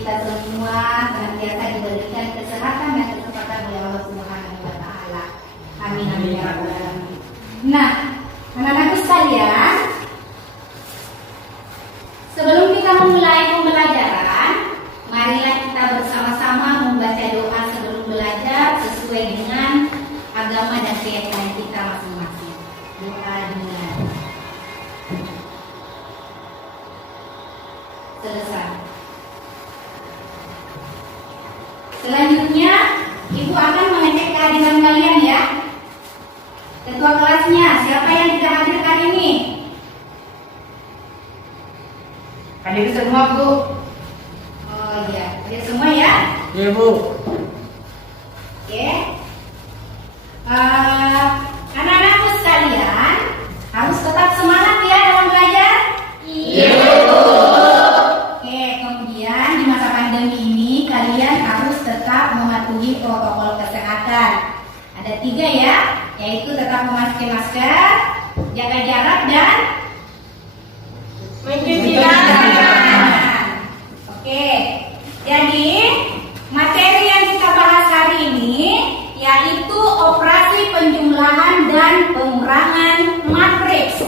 kita semua senantiasa diberikan kesehatan dan kecepatan oleh Allah Subhanahu wa taala. Amin amin ya rabbal alamin. Nah, anak-anakku sekalian, sebelum kita memulai pembelajaran, marilah kita bersama-sama membaca doa sebelum belajar sesuai dengan agama dan keyakinan kita masing-masing. Doa dengan selesai. Selanjutnya, Ibu akan mengecek kehadiran kalian ya. Ketua kelasnya, siapa yang tidak hadir kali ini? Hadir semua, Bu. Oh iya, hadir semua ya? Iya, Bu. Oke. Anak-anakku sekalian harus tetap semangat ya dalam belajar. Iya, Bu. Oke, kemudian di masa pandemi ini kalian harus tetap mematuhi protokol kesehatan. Ada 3 ya, yaitu tetap memakai masker, jaga jarak dan mencuci tangan. Oke, jadi materi yang kita bahas hari ini yaitu operasi penjumlahan dan pengurangan matriks.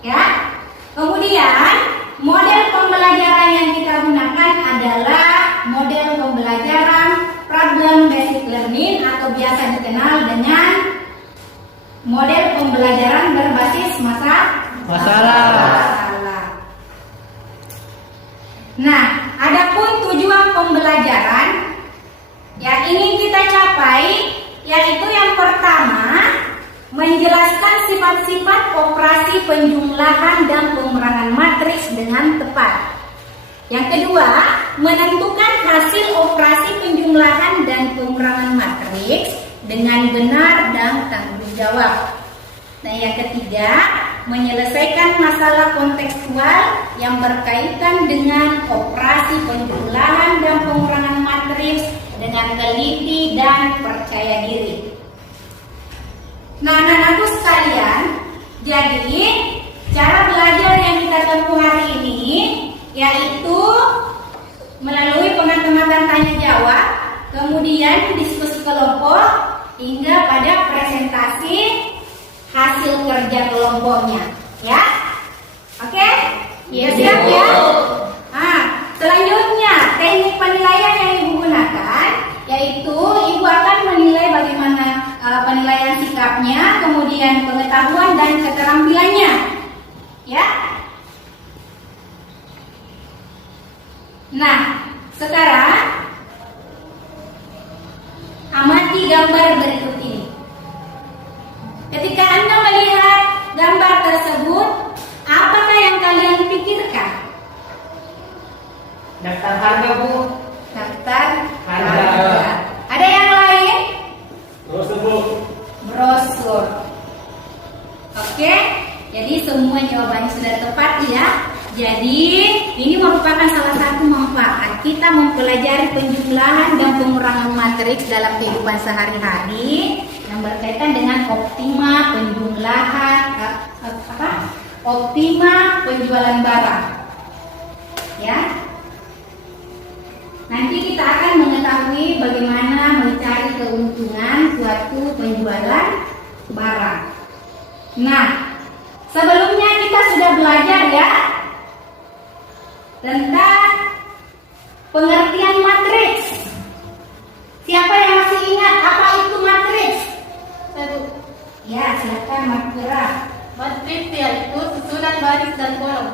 Ya. Kemudian model pembelajaran yang kita gunakan adalah model pembelajaran problem based learning atau biasa dikenal dengan model pembelajaran berbasis masalah. Nah, adapun tujuan pembelajaran yang ingin kita capai yaitu yang pertama, menjelaskan sifat-sifat operasi penjumlahan dan pengurangan matriks dengan tepat. Yang kedua, menentukan hasil operasi penjumlahan dan pengurangan matriks dengan benar dan tanggung jawab. Nah, yang ketiga, menyelesaikan masalah kontekstual yang berkaitan dengan operasi penjumlahan dan pengurangan matriks dengan teliti dan percaya diri. Nah, anak-anakku sekalian, jadi cara belajar yang kita tempuh hari ini yaitu melalui pengamatan tanya jawab, kemudian diskusi kelompok hingga pada presentasi hasil kerja kelompoknya, ya. Oke? Ya, siap ya. Nah, selanjutnya teknik penilaian yang Ibu gunakan yaitu Ibu akan menilai bagaimana penilaian sikapnya, kemudian pengetahuan dan keterampilannya, ya. Nah, sekarang amati gambar berikut ini. Ketika Anda melihat gambar tersebut, apakah yang kalian pikirkan? Daftar harga, Bu. Daftar Harga. Ada yang lain? Brosur, Bu. Brosur. Oke, jadi semua jawabannya sudah tepat ya. Jadi ini merupakan salah satu manfaat kita mempelajari penjumlahan dan pengurangan matriks dalam kehidupan sehari-hari yang berkaitan dengan optima penjumlahan optima penjualan barang. Ya. Nanti kita akan mengetahui bagaimana mencari keuntungan suatu penjualan barang. Nah, sebelumnya kita sudah belajar ya tentang pengertian matriks. Siapa yang masih ingat apa itu matriks? Ya, silakan Mas Kira. Matriks yaitu susunan baris dan kolom.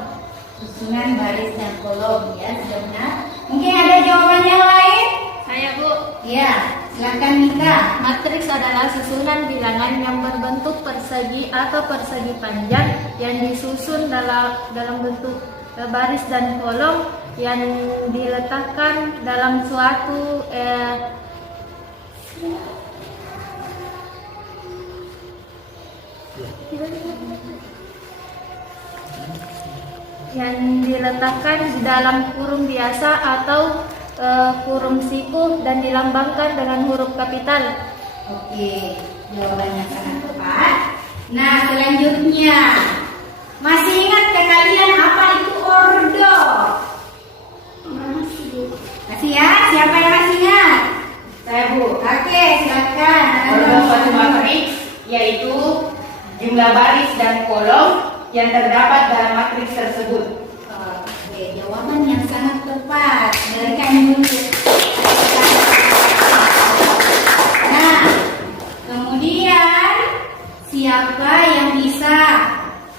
Susunan baris dan kolom, ya, sudah benar. Mungkin ada jawaban yang lain? Saya, Bu. Ya, silakan Nika. Matriks adalah susunan bilangan yang berbentuk persegi atau persegi panjang yang disusun dalam bentuk baris dan kolom yang diletakkan dalam suatu kurung biasa atau kurung siku dan dilambangkan dengan huruf kapital. Oke, jawabannya sangat tepat. Nah, selanjutnya, masih ingat ke kalian apa itu ordo? Masih. Bu. Oke, silakan. Ada suatu matriks yaitu jumlah baris dan kolom yang terdapat dalam matriks tersebut. Oke, jawaban yang sangat tepat dari kami dulu. Nah, kemudian siapa yang bisa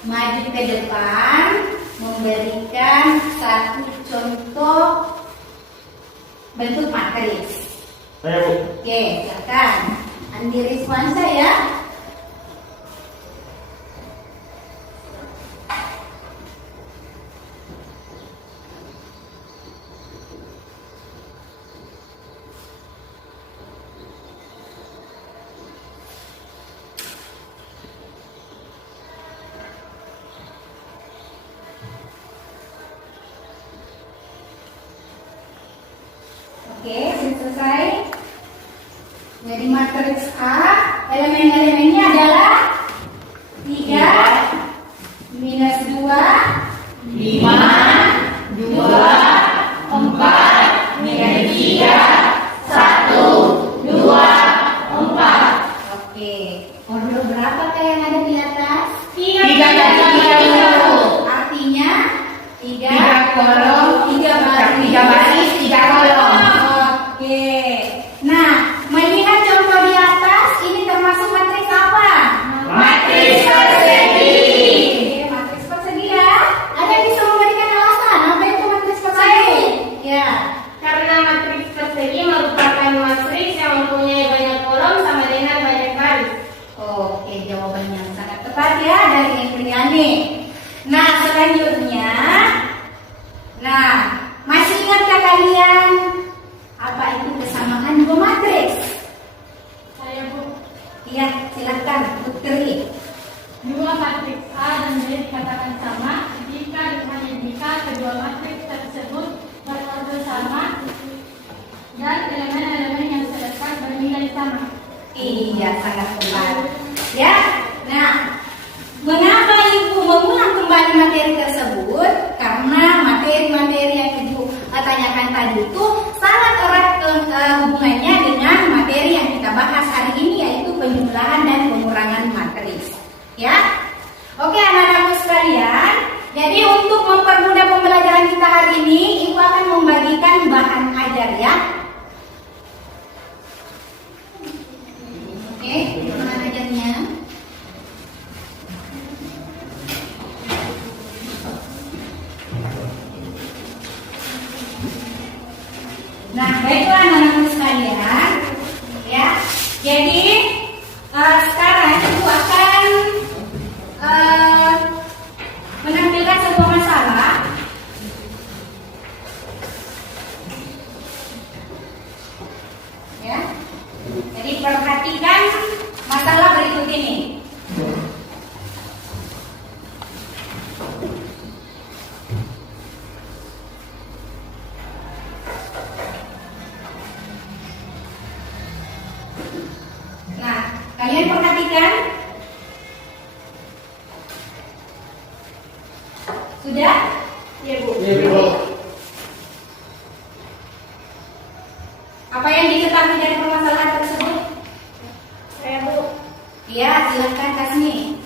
maju ke depan memberikan satu contoh bentuk matriks? Saya Bu. Oke, silakan. Andi Rizwansa ya. Oke, sudah selesai. Jadi matriks A, elemen-elemennya adalah 3 minus 2 5, 2, 4, menjadi 3, 1, 2, 4. Oke, order berapa yang ada di atas? 3 kali 3. Artinya 3 kolom, 3 baris. 3 baris, 3 kolom. Oke. Nah, melihat contoh di atas ini termasuk matriks apa? Matriks persegi. Oke, matriks persegi ya. Ada yang bisa memberikan alasan apa itu matriks persegi? Ya. Karena matriks persegi merupakan matriks yang mempunyai banyak kolom sama dengan banyak baris. Oke, jawaban yang sangat tepat ya dari Indriani. Nah, selanjutnya, masih ingatkah kalian apa itu kesamaan dua matriks? Saya Bu. Iya, silakan Putri. Dua matriks A dan B dikatakan sama jika kedua matriks tersebut berorder sama dan elemen-elemen yang terdekat bernilai sama. Iya, sangat tepat. Ya, nah, mengapa Ibu mengulang kembali materi tersebut? Karena materi-materi yang Ibu tanyakan tadi itu sangat erat hubungannya dengan materi yang kita bahas hari ini, yaitu penjumlahan dan pengurangan matriks. Ya, oke anak-anakku sekalian. Jadi untuk mempermudah pembelajaran kita hari ini, Ibu akan membagikan bahan ajar ya. Oke, bahan ajarnya. Nah, baiklah anak-anak sekalian, ya. Jadi sekarang Ibu akan menampilkan sebuah masalah. Ya. Jadi perhatikan masalah berikut ini. Nah, kalian perhatikan. Sudah? Iya Bu. Iya Bu. Apa yang diketahui dari permasalahan tersebut? Saya Bu. Ya, silakan Kasmi.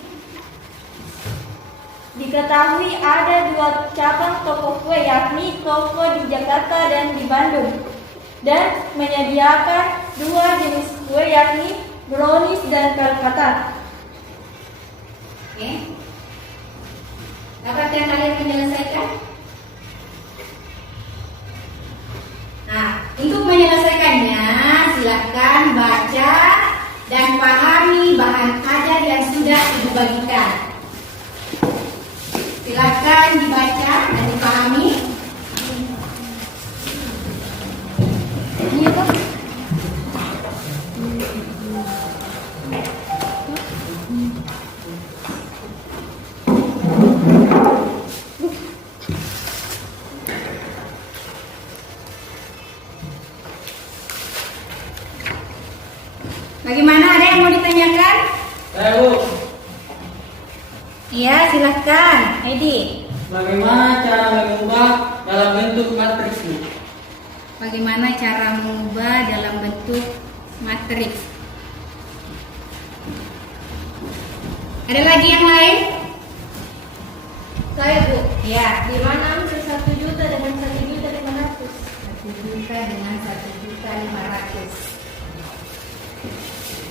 Diketahui ada dua cabang toko kue, yakni toko di Jakarta dan di Bandung, dan menyediakan dua jenis kue, yakni brownies dan kalkata. Oke. Dapatkah kalian menyelesaikan? Nah, untuk menyelesaikannya, silakan baca dan pahami bahan ajar yang sudah Ibu bagikan. Silakan dibaca dan dipahami. Ini apa? Bagaimana, ada yang mau ditanyakan? Saya Bu. Iya, silakan, Edi. Bagaimana cara mengubah dalam bentuk matriks Bu? Bagaimana cara mengubah dalam bentuk matriks. Ada lagi yang lain? Saya Bu. Ya. Di mana 1 juta dengan 1.500.000? 1 juta dengan 1.500.000.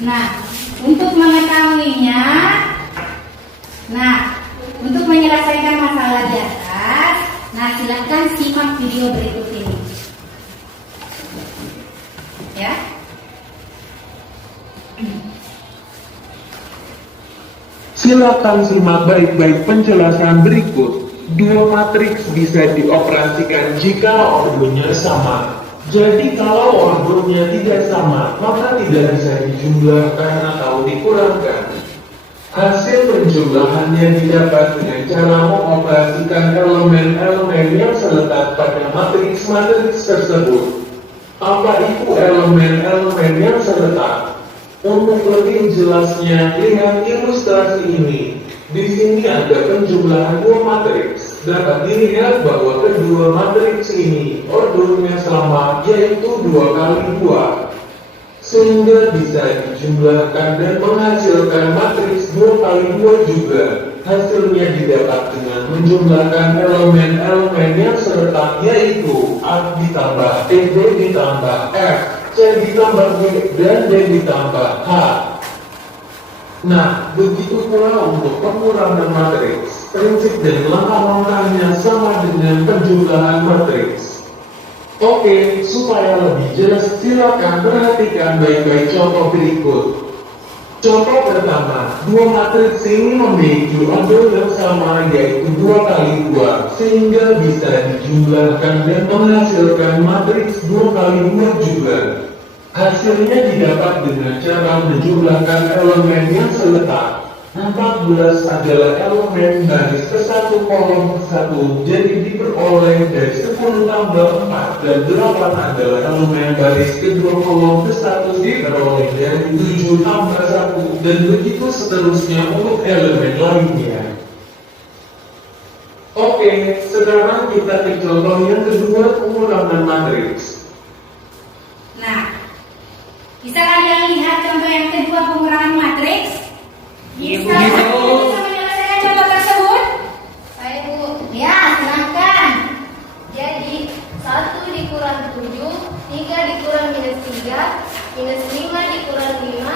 Nah, untuk mengetahuinya, untuk menyelesaikan masalah di atas, silakan simak video berikut ini. Ya. Silakan simak baik-baik penjelasan berikut. Dua matriks bisa dioperasikan jika ordonya sama. Jadi kalau ordonya tidak sama, maka tidak bisa dijumlahkan atau dikurangkan. Hasil penjumlahannya didapat dengan cara mengoperasikan elemen-elemen yang terletak pada matriks-matriks tersebut. Apa itu elemen-elemen yang terletak? Untuk lebih jelasnya, lihat ilustrasi ini. Di sini ada penjumlahan dua matriks. Dapat dilihat bahwa kedua matriks ini ordernya sama, yaitu 2 kali 2. Sehingga bisa dijumlahkan dan menghasilkan matriks 2 kali 2 juga. Hasilnya didapat dengan menjumlahkan elemen-elemen yang serta, yaitu A ditambah B ditambah F, C ditambah B, dan D ditambah H. Nah, begitu pula untuk pengurangan matriks. Prinsip dan langkah-langkahnya sama dengan penjumlahan matriks. Oke, supaya lebih jelas silakan perhatikan baik-baik contoh berikut. Contoh pertama, dua matriks ini memiliki order yang sama, yaitu 2 kali 2, sehingga bisa dijumlahkan dan menghasilkan matriks 2 kali 2 juga. Hasilnya didapat dengan cara menjumlahkan elemen yang seletak. 14 adalah elemen baris ke-1 kolom ke-1, jadi diperoleh dari 10 tambah 4, dan 8 adalah elemen baris ke-2 kolom ke-1, diperoleh dari 7 tambah 1, dan begitu seterusnya untuk elemen lainnya. Oke, sekarang kita ke contoh yang kedua, pengurangan matriks. Nah, bisa kalian lihat contoh yang kedua, pengurangan matriks? Bisa menyelesaikan contoh tersebut? Saya Bu. Ya, silakan. Jadi 1 dikurang 7, 3 dikurang minus 3, minus 5 dikurang 5,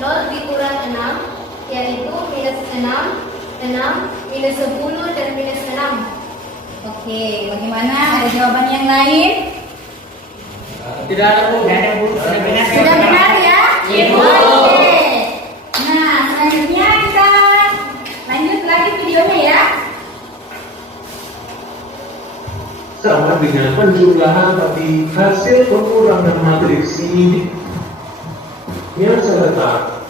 0 dikurang 6, yaitu minus 6, 6, minus 10, dan minus 6. Oke, bagaimana? Ada jawaban yang lain? Tidak ada Bu. Sudah benar. Sudah benar ya? Iya, Bu. Oke. Nah, selanjutnya kita lanjut lagi videonya ya. Sama dengan penjumlahan, tapi hasil pengurangan matriks ini yang terletak.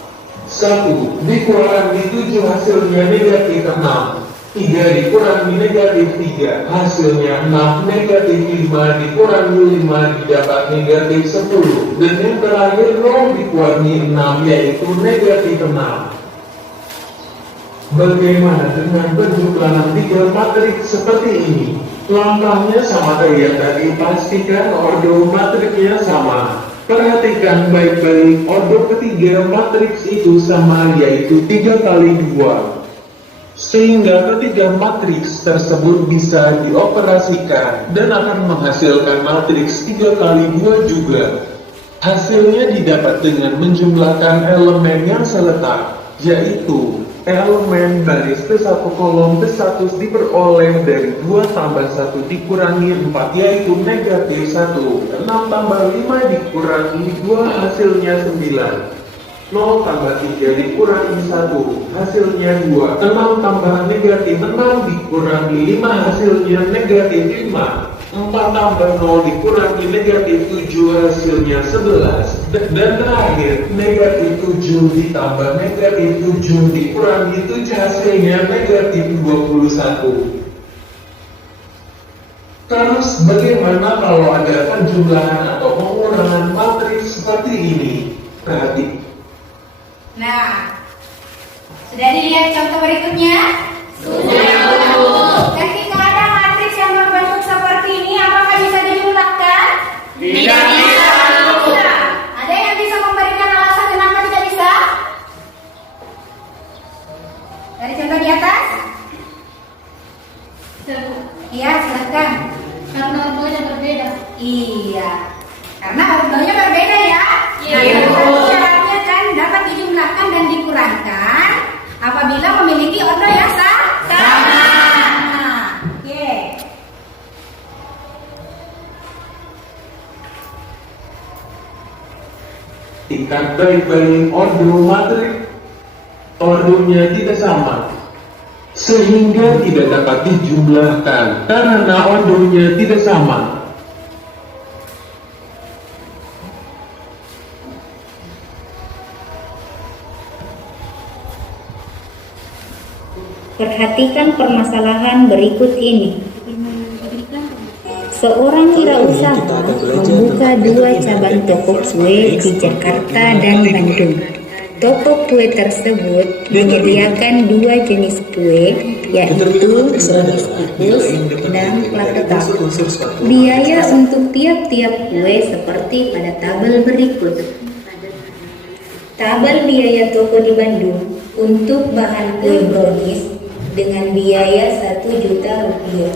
1 dikurangi 7 hasilnya negatif 6. 3 dikurangi negatif 3 hasilnya 6. Negatif 5 dikurangi 5 didapat negatif 10. Dan yang terakhir 0 dikurangi 6, yaitu negatif 6. Bagaimana dengan penjumlahan 3 matriks seperti ini? Langkahnya sama kayak tadi, pastikan order matriksnya sama. Perhatikan baik-baik, order ketiga matriks itu sama, yaitu 3 kali 2. Sehingga ketiga matriks tersebut bisa dioperasikan dan akan menghasilkan matriks 3 kali 2 juga. Hasilnya didapat dengan menjumlahkan elemen yang seletak, yaitu elemen baris ke-1 kolom ke-1 diperoleh dari 2 tambah 1 dikurangi 4, yaitu negatif 1. 6 tambah 5 dikurangi 2 hasilnya 9. 0 tambah 3 dikurangi 1 hasilnya 2. 6 tambah negatif 6 dikurangi 5 hasilnya negatif 5. 4 tambah 0 dikurangi negatif 7 hasilnya 11. Dan terakhir, negatif 7 ditambah negatif 7 dikurangi 7 hasilnya negatif 21. Terus bagaimana kalau ada penjumlahan atau pengurangan matriks seperti ini? Perhati. Nah, sudah dilihat contoh berikutnya? Sudah. Ketika ada matriks yang berbentuk seperti ini, apakah bisa dijumlahkan? Tidak bisa. Ada yang bisa memberikan Iya, karena ordonya berbeda ya. Iya. Nah, syaratnya kan dapat dijumlahkan dan dikurangkan apabila memiliki ordo yang sama. Oke. Tingkat baik-baik ordo matrik ordonya tidak sama, sehingga tidak dapat dijumlahkan karena ordonya tidak sama. Perhatikan permasalahan berikut ini. Seorang wirausaha membuka 2 cabang toko kue di Jakarta dan Bandung. Toko kue tersebut menyediakan 2 jenis kue, yaitu jenis kukus dan klapetak. Biaya untuk tiap-tiap kue seperti pada tabel berikut. Tabel biaya toko di Bandung untuk bahan kue brownies dengan biaya Rp1.000.000.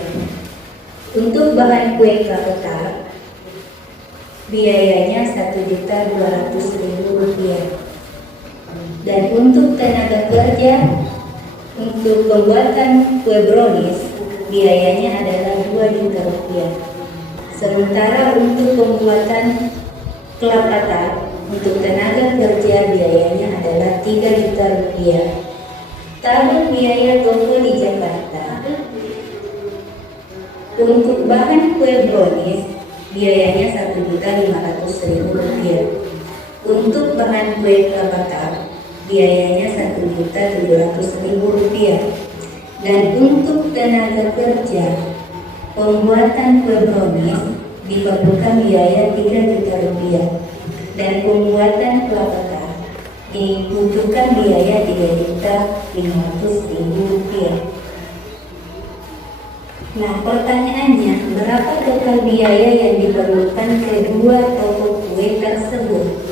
Untuk bahan kue klapetak, biayanya Rp1.200.000. Dan untuk tenaga kerja untuk pembuatan kue brownies, biayanya adalah Rp2.000.000. Sementara untuk pembuatan klapetak, untuk tenaga kerja biayanya adalah Rp3.000.000. Tabel biaya toko di Jakarta. Untuk bahan kue brownies, biayanya Rp1.500.000. Untuk bahan kue klapetak, biayanya Rp1.700.000. Dan untuk tenaga kerja pembuatan kue brownies diperlukan biaya Rp3.000.000. Dan pembuatan klapetak dibutuhkan biaya Rp3.500.000. Nah, pertanyaannya, berapa total biaya yang diperlukan kedua toko kue tersebut?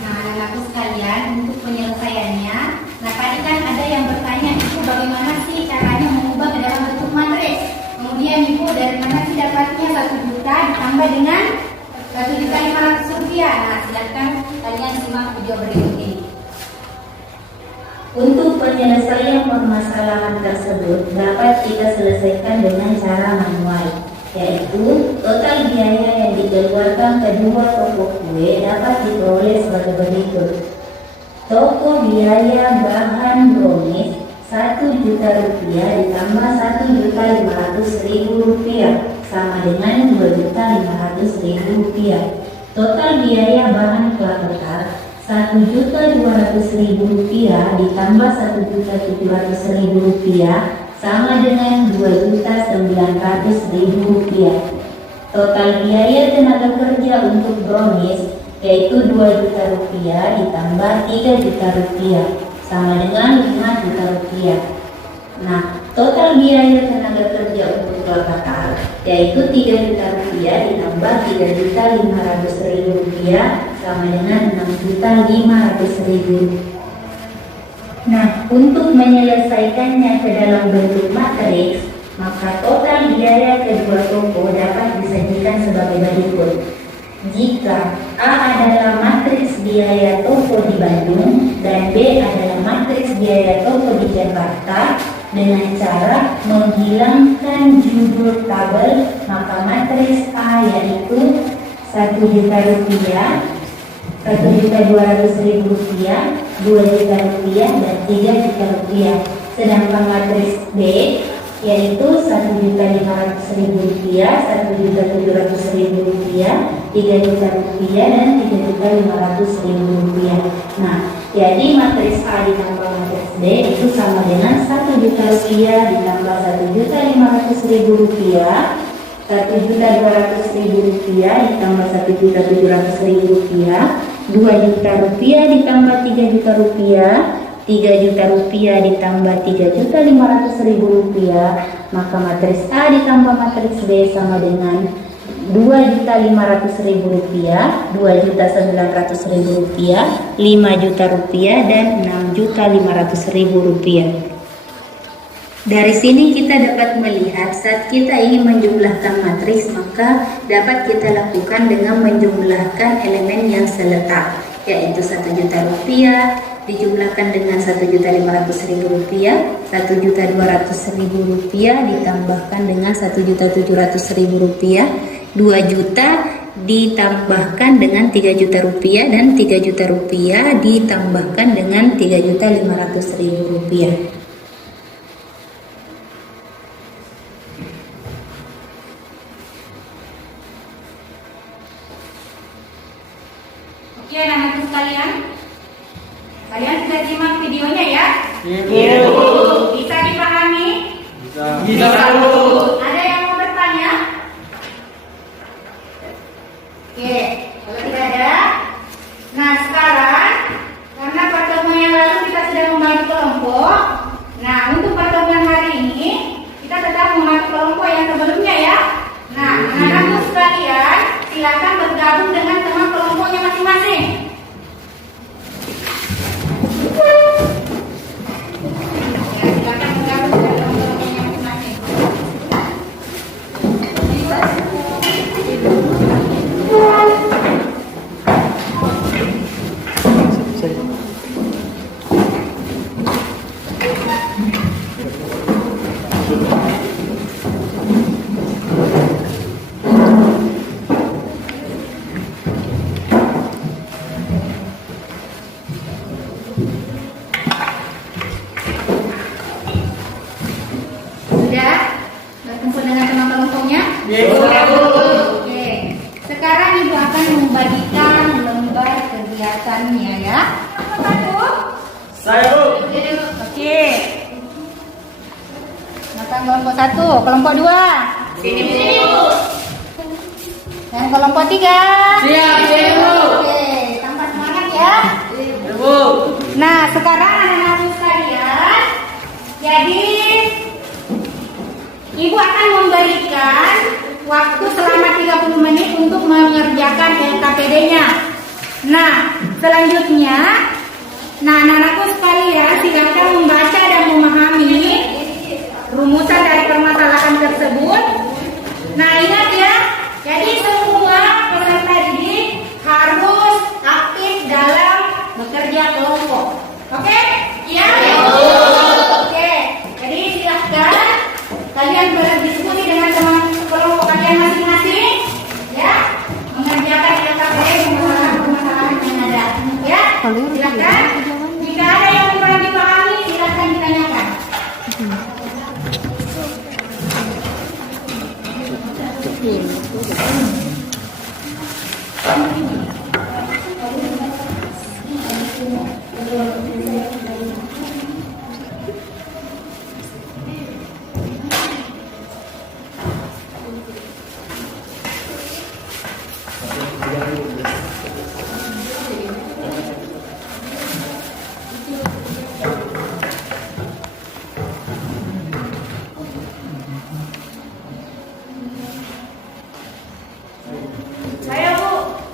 Nah, anak-anakku sekalian, untuk penyelesaiannya, nah tadi kan ada yang bertanya, Ibu bagaimana sih caranya mengubah ke dalam bentuk matriks? Kemudian Ibu dari mana sih dapatnya 1 juta ditambah dengan Rp1.500.000? Nah, silakan kalian simak video berikut ini. Untuk penyelesaian permasalahan tersebut dapat kita selesaikan dengan cara manual, yaitu total biaya yang dikeluarkan kedua toko kue dapat diperoleh sebagai berikut. Toko biaya bahan brownies Rp1.000.000 ditambah Rp1.500.000 sama dengan Rp2.500.000. Total biaya bahan klapetak Rp1.200.000 ditambah Rp1.700.000 sama dengan Rp2.900.000. Total biaya tenaga kerja untuk brownies yaitu Rp2.000.000 ditambah Rp3.000.000 sama dengan Rp5.000.000. Nah, total biaya tenaga kerja untuk klapetak yaitu Rp3.000.000 ditambah Rp3.500.000 sama dengan Rp6.500.000. Nah, untuk menyelesaikannya ke dalam bentuk matriks, maka total biaya kedua toko dapat disajikan sebagai berikut. Jika A adalah matriks biaya toko di Bandung dan B adalah matriks biaya toko di Jakarta, dengan cara menghilangkan judul tabel, maka matriks A yaitu Rp1.000.000, Rp1.200.000, Rp2.000.000 dan Rp3.000.000. Sedangkan matriks B yaitu Rp1.500.000, Rp1.700.000, Rp3.000.000 dan Rp3.500.000. Nah, jadi matriks A ditambah matriks B itu sama dengan Rp1.000.000 ditambah Rp1.500.000, Rp1.200.000 ditambah Rp1.700.000, Rp2.000.000 ditambah Rp3.000.000, Rp3.000.000 ditambah Rp3.500.000, maka matriks A ditambah matriks B sama dengan Rp2.500.000, Rp2.900.000, Rp5.000.000 dan Rp6.500.000. Dari sini kita dapat melihat saat kita ingin menjumlahkan matriks, maka dapat kita lakukan dengan menjumlahkan elemen yang seletak, yaitu 1 juta rupiah dijumlahkan dengan 1.500.000 rupiah, 1.200.000 rupiah ditambahkan dengan 1.700.000 rupiah, 2 juta ditambahkan dengan 3 juta rupiah, dan 3 juta rupiah ditambahkan dengan 3.500.000 rupiah. Oke, anak-anakku sekalian, kalian sudah simak videonya ya? Iya. Bisa dipahami? Bisa. Ada yang mau bertanya? Oke, kalau tidak ada, nah sekarang karena pertemuan yang lalu kita sudah membagi kelompok, nah untuk pertemuan hari ini kita tetap membagi kelompok yang sebelumnya ya. Nah, anak-anakku sekalian, silakan bergabung dengan teman kelompoknya masing-masing. Ya, silakan bergabung dengan teman kelompoknya masing-masing. Sudah berkumpul dengan teman kelompoknya? Oke. Sekarang Ibu akan membagikan lembar kegiatannya ya. Satu. Saya, Bu. Oke. Maka kelompok 1, kelompok 2. Sini, Bu. Dan kelompok 3. Siap, Bu. Oke, tambah semangat ya. Bu. Nah, sekarang anak-anak sekalian, jadi Ibu akan memberikan waktu selama 30 menit untuk mengerjakan LKPD-nya. Nah, selanjutnya, anak-anakku sekalian silakan membaca dan memahami rumusan dari permasalahan tersebut. Nah, ingat ya, jadi semua peserta didik harus aktif dalam bekerja kelompok. Oke? Iya? Oke. Jadi silahkan kalian berdiskusi dengan teman kelompok kalian masing-masing, ya, mengerjakan LKPD permasalahan yang ada. Ya, silahkan. Jika ada yang kurang dipahami, silahkan ditanyakan. Ayo Bu,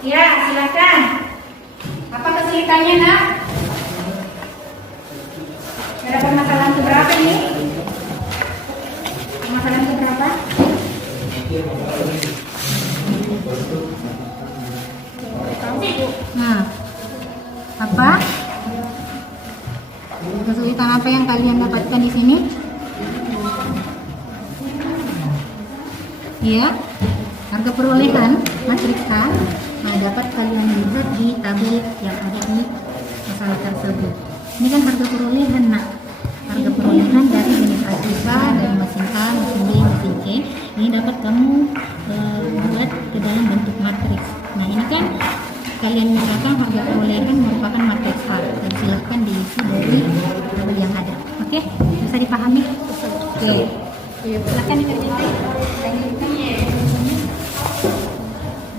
ya silakan. Apa kesulitannya nak? Ada permasalahan keberapa nih? Permasalahan keberapa? Nah, apa? Kesulitan apa yang kalian dapatkan di sini? Iya. Harga perolehan matriks A, nah dapat kalian lihat di tabel yang ada di masalah tersebut. Ini kan harga perolehan nak, harga perolehan dari unit A dari mesin A, mesin B, mesin C. Ini dapat kamu buat ke dalam bentuk matriks. Nah ini kan kalian misalkan harga perolehan merupakan matriks A, dan silahkan diisi dari tabel yang ada. Oke, bisa dipahami? Oke, silahkan dikerjakan.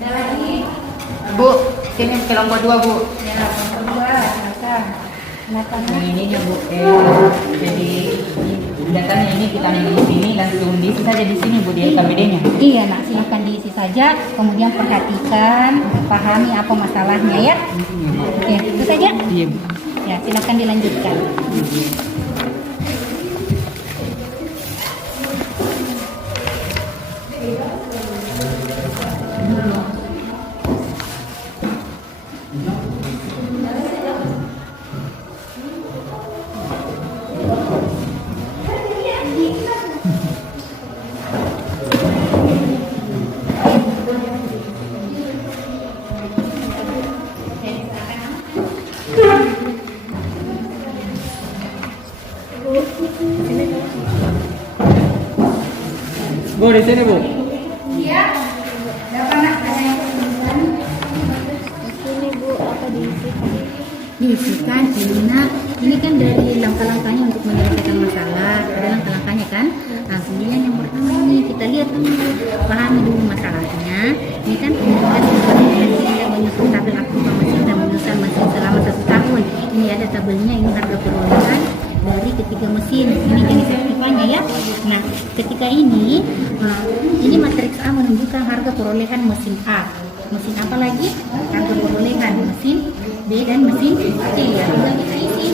Ada lagi? Bu, sini kelompok 2, Bu. Ya, kelompok 2, silakan. Yang ininya Bu, jadi datanya ini kita di sini langsung diisi saja di sini Bu di LKPD-nya. Iya nak, silahkan diisi saja, kemudian perhatikan, pahami apa masalahnya ya. Oke, itu saja. Iya. Ya, silahkan dilanjutkan. Bu, di sini Bu. Iya. Berapa nak? Ada yang kesulitan? Ini Bu, apa diisikan? Diisikan, ini kan dari langkah-langkahnya untuk menyelesaikan masalah. Ada langkah-langkahnya kan? Nah, kemudian yang pertama nih kita lihat dulu, pahami dulu masalahnya. Ini kan tugas yang menyusun tabel aktiva mesin dan menyusun mesin selama 1 tahun. Ini ada tabelnya, ini harga perolehan dari ketiga mesin. Ini jenis aktivanya ya. Nah, ketika ini matriks A menunjukkan harga perolehan mesin A. Mesin apa lagi? Harga perolehan mesin B dan mesin C. Ya, tinggal kita isi.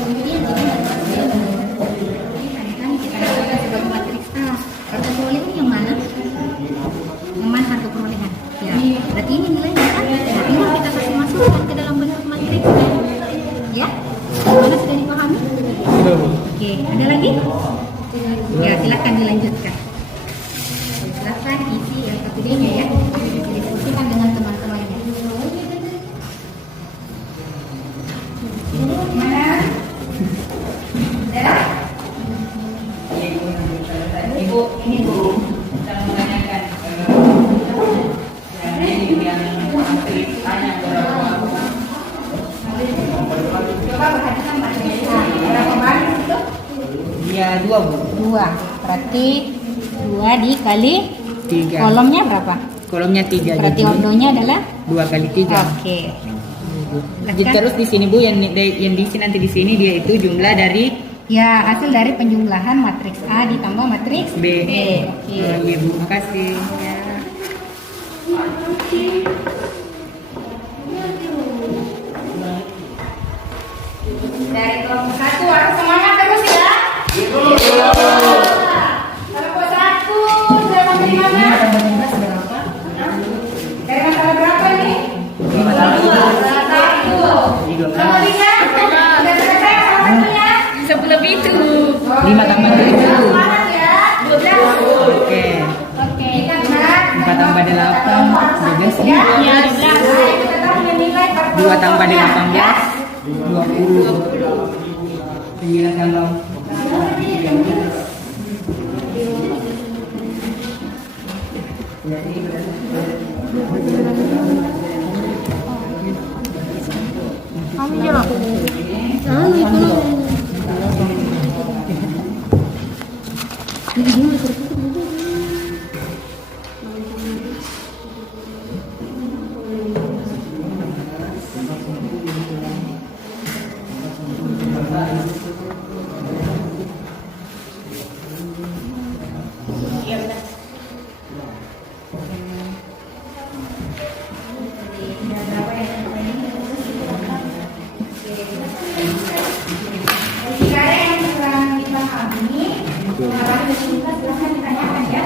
Kemudian kita dapatkan sebagai matriks A. Harga perolehan yang mana? Yang mana harga perolehan? Ya, berarti ini nilainya kan? Nah, ini kita kasih masukkan ke dalam bentuk matriks. Ya, mana sudah dipahami? Sudah Bu. Oke, ada lagi? Ya, silakan dilanjutkan. Silakan isi yang ketiganya ya. Diskusikan dengan teman-temannya. Mana? Ada? Ibu, ini Bu, kita menanyakan ini yang matriks A nya berapa? Coba perhatikan matriks A. Berapa baris itu? Iya 2 Bu. 2. Berarti 2 dikali 3. kolomnya berapa? Kolomnya 3. Berarti ordonya adalah 2 kali 3. oke. Jadi terus di sini Bu yang diisi nanti di sini dia itu jumlah dari Ya, hasil dari penjumlahan matriks A ditambah matriks B. Oke. Iya Bu, makasih. Ya. Dari kelompok 1 harus semangat terus ya. Kelompok 1 sudah sampai mana? Dari masalah berapa nih? Masalah 1. Kelompok 3 sudah selesai salah satunya. 10 lebih itu. Oke. 5 tambah 7. Semangat ya. 12. Oke. Oke, ingat. 4 tambah 8 12. Ya, 12. Kita tahu menilai 2 tambah 18 20. 9 tambah Kami jalan. Jika ada yang kurang dipahami, silahkan ditanyakan ya.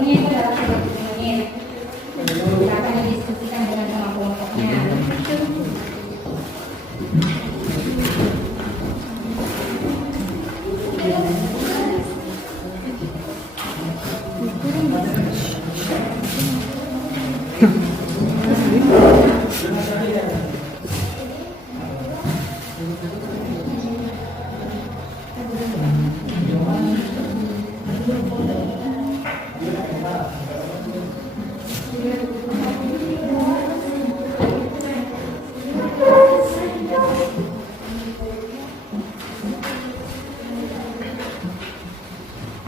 Ini adalah menit. Silakan didiskusikan dengan kelompok-kelompoknya.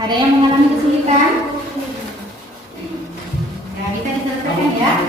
Ada yang mengalami kesulitan? Nah, kita diselesaikan ya.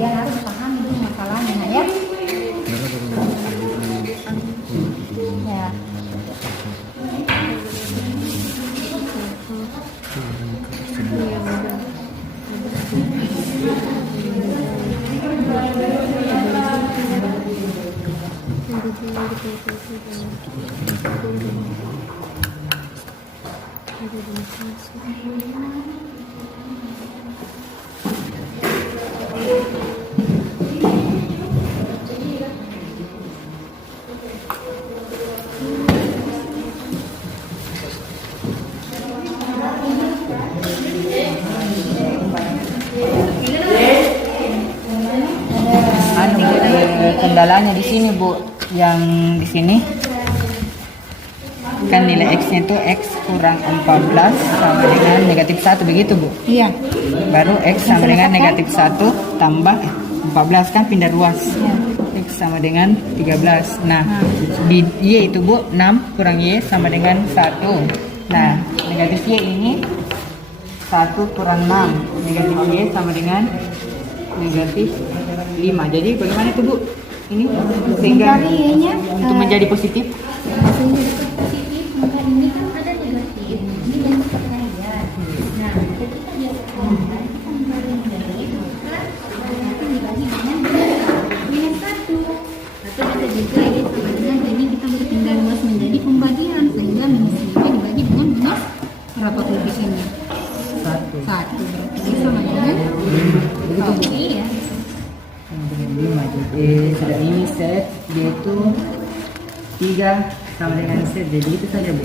Kalian harus paham dulu masalahnya ya. Ya. Kendalanya di sini Bu, yang di sini kan nilai X-nya itu X kurang 14 sama dengan negatif 1 begitu Bu. Iya. Baru X sama dengan negatif 1 tambah 14 kan pindah ruas. Iya. X sama dengan 13. Nah, di Y itu Bu, 6 kurang Y sama dengan 1. Nah, negatif Y ini 1 kurang 6. Negatif Y sama dengan negatif 5. Jadi bagaimana itu Bu? Ini sehingga untuk menjadi positif. Maka ini kan ada negatif, ini bentuk perkalian. Nah, ketika dia perkalian, kita membagi negatif, maka nanti dibagi dengan minus 1. Atau bisa juga ya sama dengan ini kita berpindah luas menjadi pembagian, sehingga minus 5 dibagi dengan minus berapa koefisiennya? 1 berarti sama dengan oke ya. 5 jadi sudah ini set dia itu 3 sama dengan set, jadi itu saja Bu.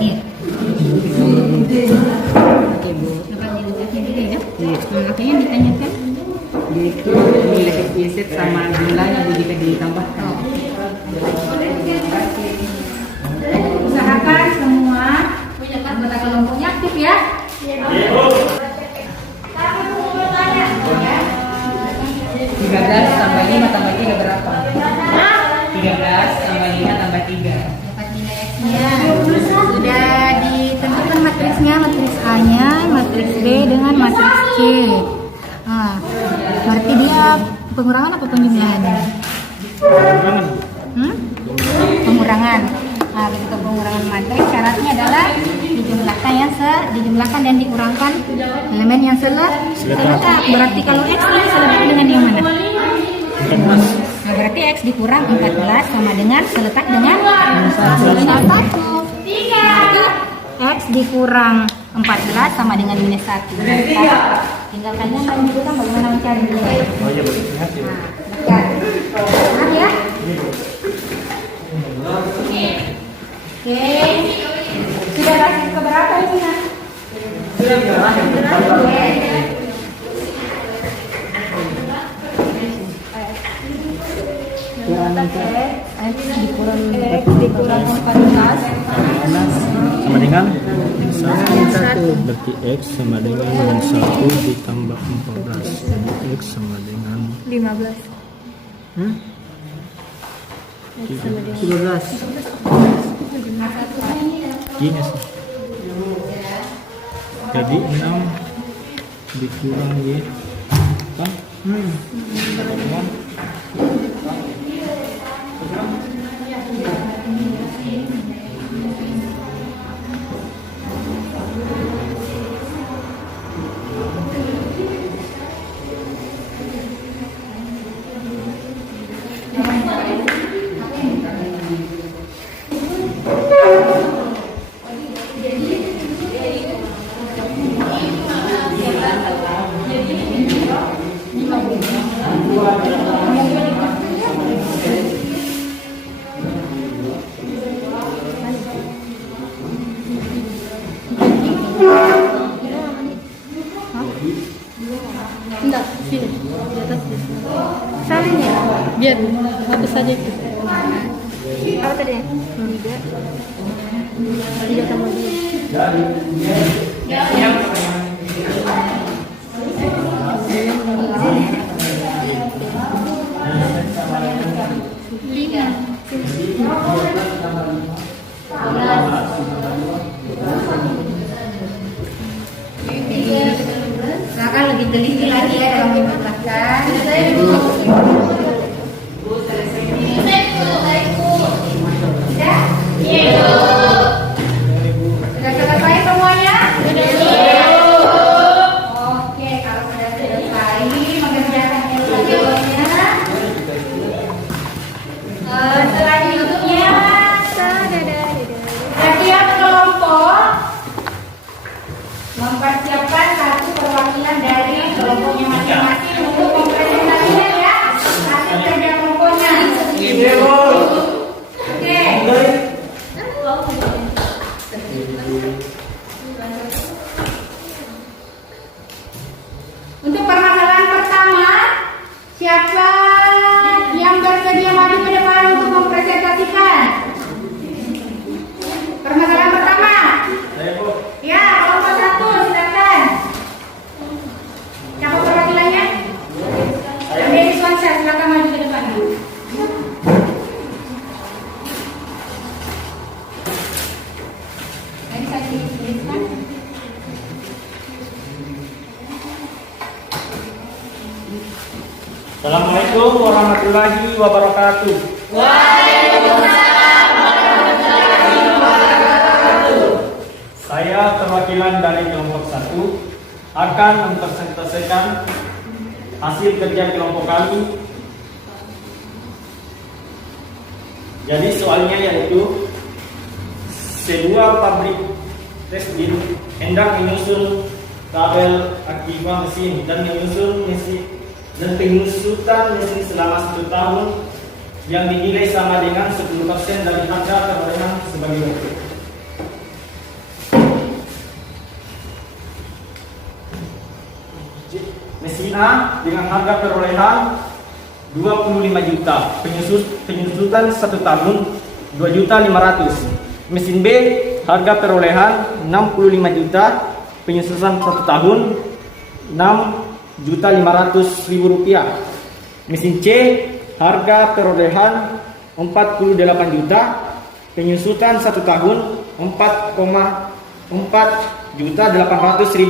Iya. Oke Bu. Dapat negatifnya juga ya? Iya. Apa yang ditanyakan? Dia itu nilai Y set sama jumlahnya Bu jika ditambahkan. Usahakan semua anggota kelompoknya aktif ya. 13 tambah 5 tambah 3 berapa? 13 tambah 5 tambah 3. Dapat nilai X-nya. Sudah ditentukan matriksnya, matriks A-nya, matriks B dengan matriks C. Nah, berarti dia pengurangan apa penjumlahan? Pengurangan. Nah, begitu pengurangan matriks syaratnya adalah dijumlahkan dan dikurangkan elemen yang seletak. Berarti kalau X ini seletak dengan yang mana? Nah, berarti X dikurang 14 sama dengan seletak dengan minus 1. X dikurang 14 sama dengan minus 1. Tinggal kalian lanjutkan bagaimana mencari nilai. Oh iya Bu. Nah, benar ya? Oke. Sudah baris keberapa ini Nak? X dikurang 14 Sama dengan 1. Berarti X sama dengan 1 ditambah 14. Jadi X sama dengan 15. Hmm? X sama dengan 13. Gini sih. Jadi 6 dikurang Y. Kan? Enggak, sini. Di atas sini. Salin ya? Biar hapus saja itu. Apa tadi? 3. 3 tambah 2. Silakan lebih teliti lagi ya dalam menjelaskan. Sudah selesai semuanya? Oke, kalau sudah selesai mengerjakan yang selanjutnya. Selanjutnya setiap kelompok mempersiapkan satu perwakilan dari kelompoknya masing-masing untuk mempresentasikan ya hasil kerja kelompoknya. Oke. Untuk permasalahan pertama, siapa yang bersedia maju ke depan untuk mempresentasikan? Permasalahan pertama. Ya, kelompok 1, silakan. Siapa perwakilannya? Dewi Swansyah, silakan maju ke depan. Tadi saya tuliskan. Assalamualaikum warahmatullahi wabarakatuh. Saya perwakilan dari kelompok 1 akan mempresentasikan hasil kerja kelompok kami. Jadi soalnya yaitu sebuah pabrik tekstil hendak menyusun kabel aktiva mesin dan menyusun mesin dan pengusutan mesin selama 1 tahun yang dinilai sama dengan 10% dari harga perolehan sebagai berikut. Mesin A dengan harga perolehan 25 juta, penyusutan 1 tahun 2.500.000. Mesin B harga perolehan 65 juta, penyusutan 1 tahun 6.500.000 rupiah. Mesin C harga perolehan 48 juta, penyusutan 1 tahun 4.800.000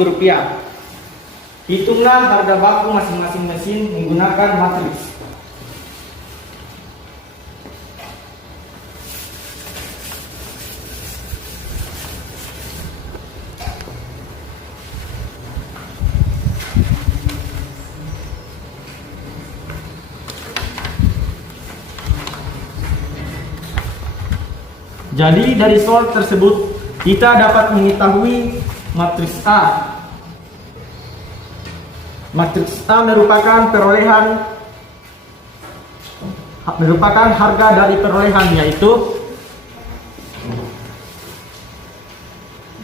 rupiah. Hitunglah harga baku masing-masing mesin menggunakan matriks. Jadi dari soal tersebut kita dapat mengetahui matriks A. Matriks A merupakan harga dari perolehan yaitu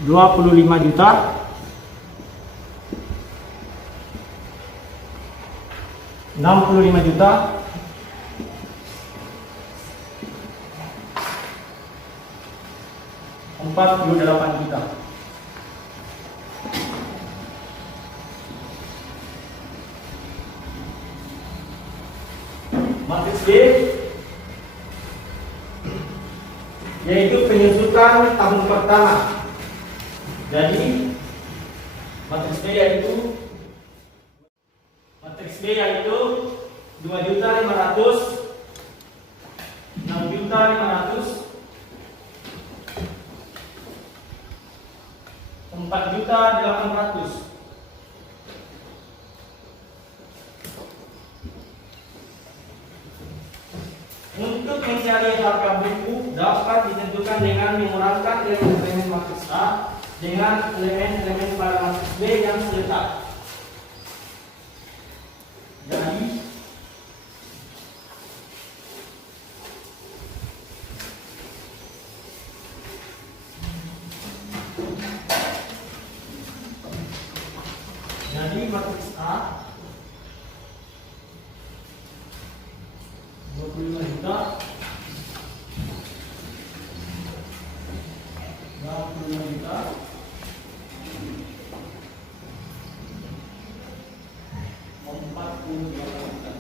25 juta, $65 juta, 48 juta. Matriks B yaitu penyusutan tahun pertama. Jadi matriks B yaitu 2.500.000, 6.500.000, 4.800.000. Untuk mencari harga buku dapat ditentukan dengan mengurangkan elemen-elemen matriks A dengan elemen-elemen pada matriks B yang seletak. Jadi matriks A 25 juta, 65 juta, 48 juta.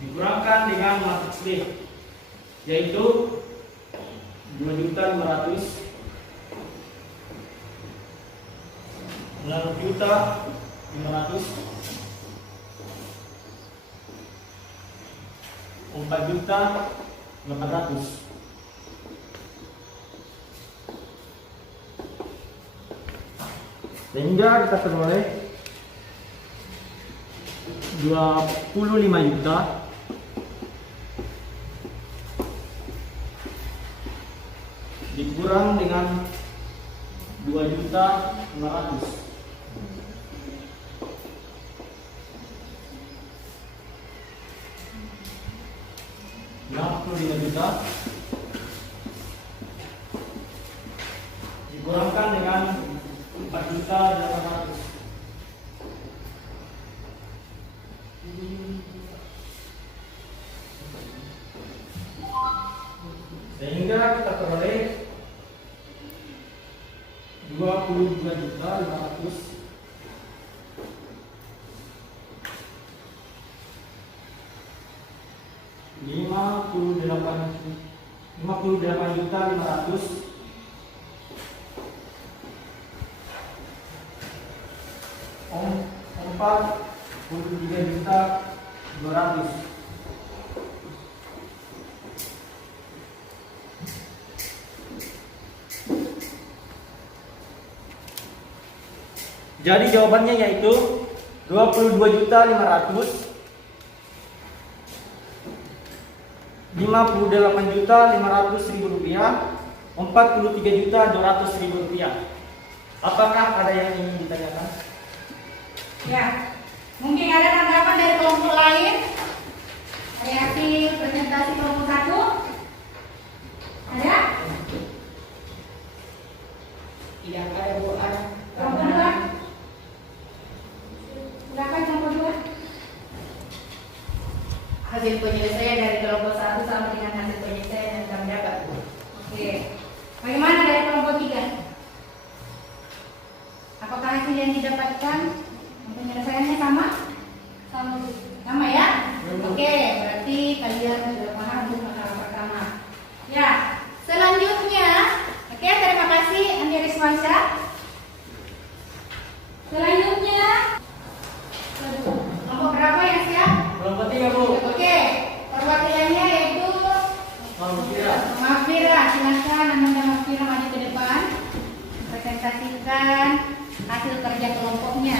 Dikurangkan dengan matriks B yaitu 2.500.000, 6.500.000, 4.800.000. Sehingga kita peroleh 25 juta dikurang dengan 2.500.000. 65 juta dikurangkan dengan 4.800.000. Sehingga kita peroleh 22.500.000 58.500 43.200. Jadi jawabannya yaitu 22.500.000, 58.500.000 rupiah, 43.200.000 rupiah. Apakah ada yang ingin ditanyakan? Ya, mungkin ada tanggapan dari kelompok lain. Ada hasil presentasi kelompok 1? Ada? Tidak ada, Bu. Kelompok 2? Silakan kelompok 2. Hasil penyelesaian dari kelompok 1 sama dengan hasil penyelesaian yang kami dapat. Oke. Bagaimana dari kelompok 3? Apakah hasil yang didapatkan penyelesaiannya sama? Sama ya? Oke, berarti kalian sudah paham untuk masalah pertama. Ya, selanjutnya, oke, terima kasih Andi Riswansyah. Selanjutnya, kelompok berapa yang siap? Kelompok 3, Bu. Oke, perwakilannya yaitu Mafira. Silakan Anda Mafira maju ke depan, presentasikan hasil kerja kelompoknya.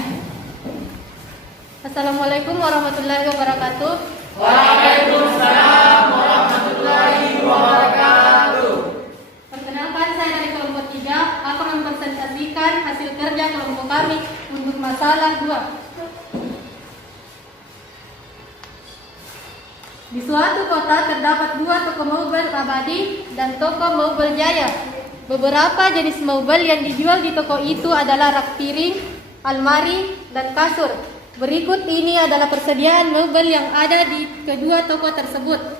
Assalamualaikum warahmatullahi wabarakatuh. Waalaikumsalam warahmatullahi wabarakatuh. Perkenalkan, saya dari kelompok 3 akan mempresentasikan hasil kerja kelompok kami untuk masalah 2. Di suatu kota terdapat 2 toko mobil abadi dan toko mobil jaya. Beberapa jenis mobil yang dijual di toko itu adalah rak piring, almari, dan kasur. Berikut ini adalah persediaan mobil yang ada di kedua toko tersebut.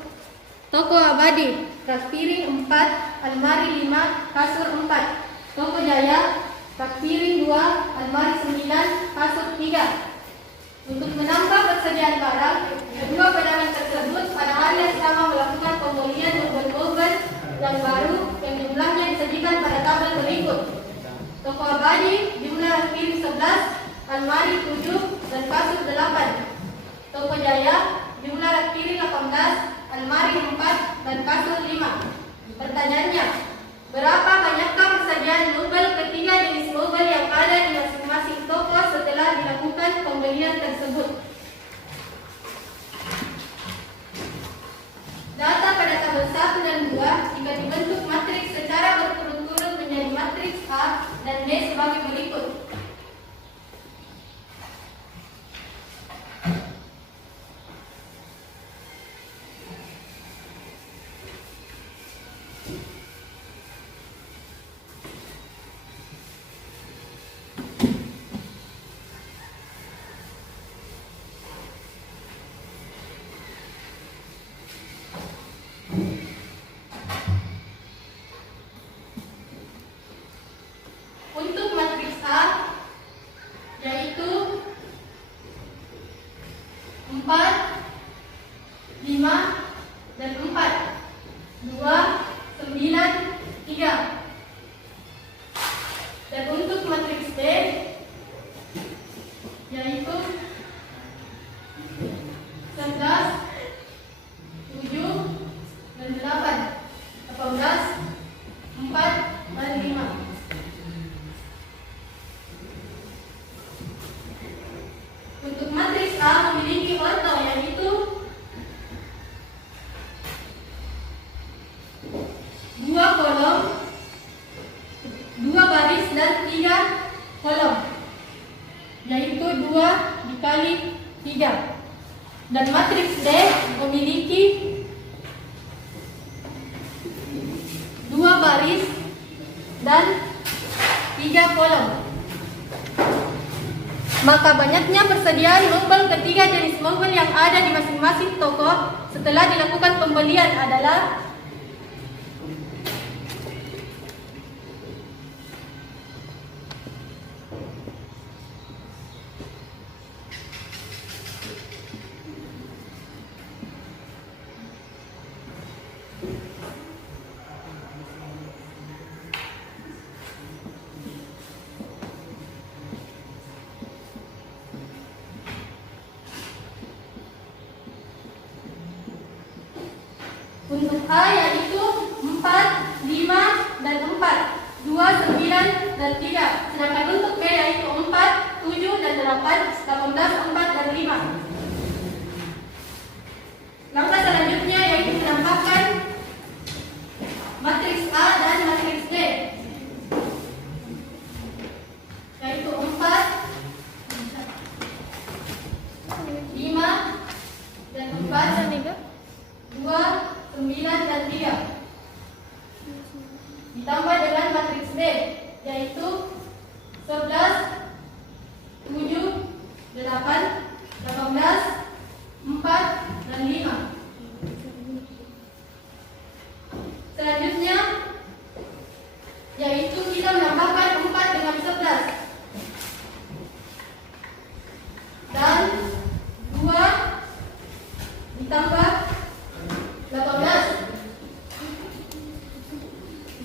Toko abadi, rak piring 4, almari 5, kasur 4. Toko jaya, rak piring 2, almari 9, kasur 3. Untuk menambah persediaan barang, kedua pedagang tersebut pada hari yang sama melakukan pembelian mobil-mobil yang baru yang jumlahnya disajikan pada tabel berikut. Toko Abadi jumlah kiri 11, almari 7, dan kasur 8. Toko Jaya jumlah kiri 18, almari 4, dan kasur 5. Pertanyaannya, berapa banyakkah persediaan mobil ketiga jenis mobil yang ada di masing-masing toko setelah dilakukan pembelian tersebut? Data pada tabel 1 dan 2 jika dibentuk matriks secara berturut-turut menjadi matriks A dan B sebagai berikut. Untuk matriks A yaitu 4, 5, dan 4, 2, 9, 3. Dan untuk matriks B yaitu 11, 7, dan 8, 18, 4, dan 5. Untuk matriks A memiliki orto yaitu 2 kolom, 2 baris, dan 3 kolom, yaitu 2 dikali 3. Dan matriks D memiliki 2 baris dan 3 kolom. Maka banyaknya persediaan mobil ketiga jenis mobil yang ada di masing-masing toko setelah dilakukan pembelian adalah untuk A yaitu 4, 5, dan 4, 2, 9, dan 3. Sedangkan untuk B yaitu 4, 7, dan 8, 18, 4, dan 5. Langkah selanjutnya yaitu menambahkan matriks A dan matriks D, yaitu 4, 5, dan 4, 2, 9, dan 3. Ditambah dengan matriks B yaitu 11, 7, 8, 18, 4, dan 5. Selanjutnya yaitu kita menambahkan 4 dengan 11 dan 2 ditambah 18,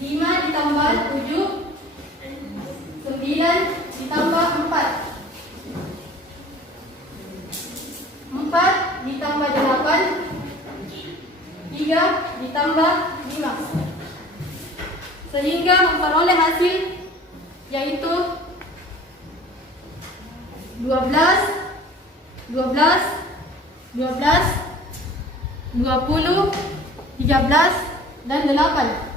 5 ditambah 7, 9 ditambah 4, 4 ditambah 8, 3 ditambah 5, sehingga memperoleh hasil yaitu 12, 12, 12, 20, 13, dan 8.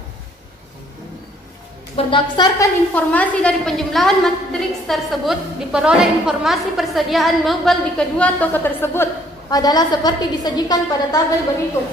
Berdasarkan informasi dari penjumlahan matriks tersebut, diperoleh informasi persediaan mobil di kedua toko tersebut adalah seperti disajikan pada tabel berikut.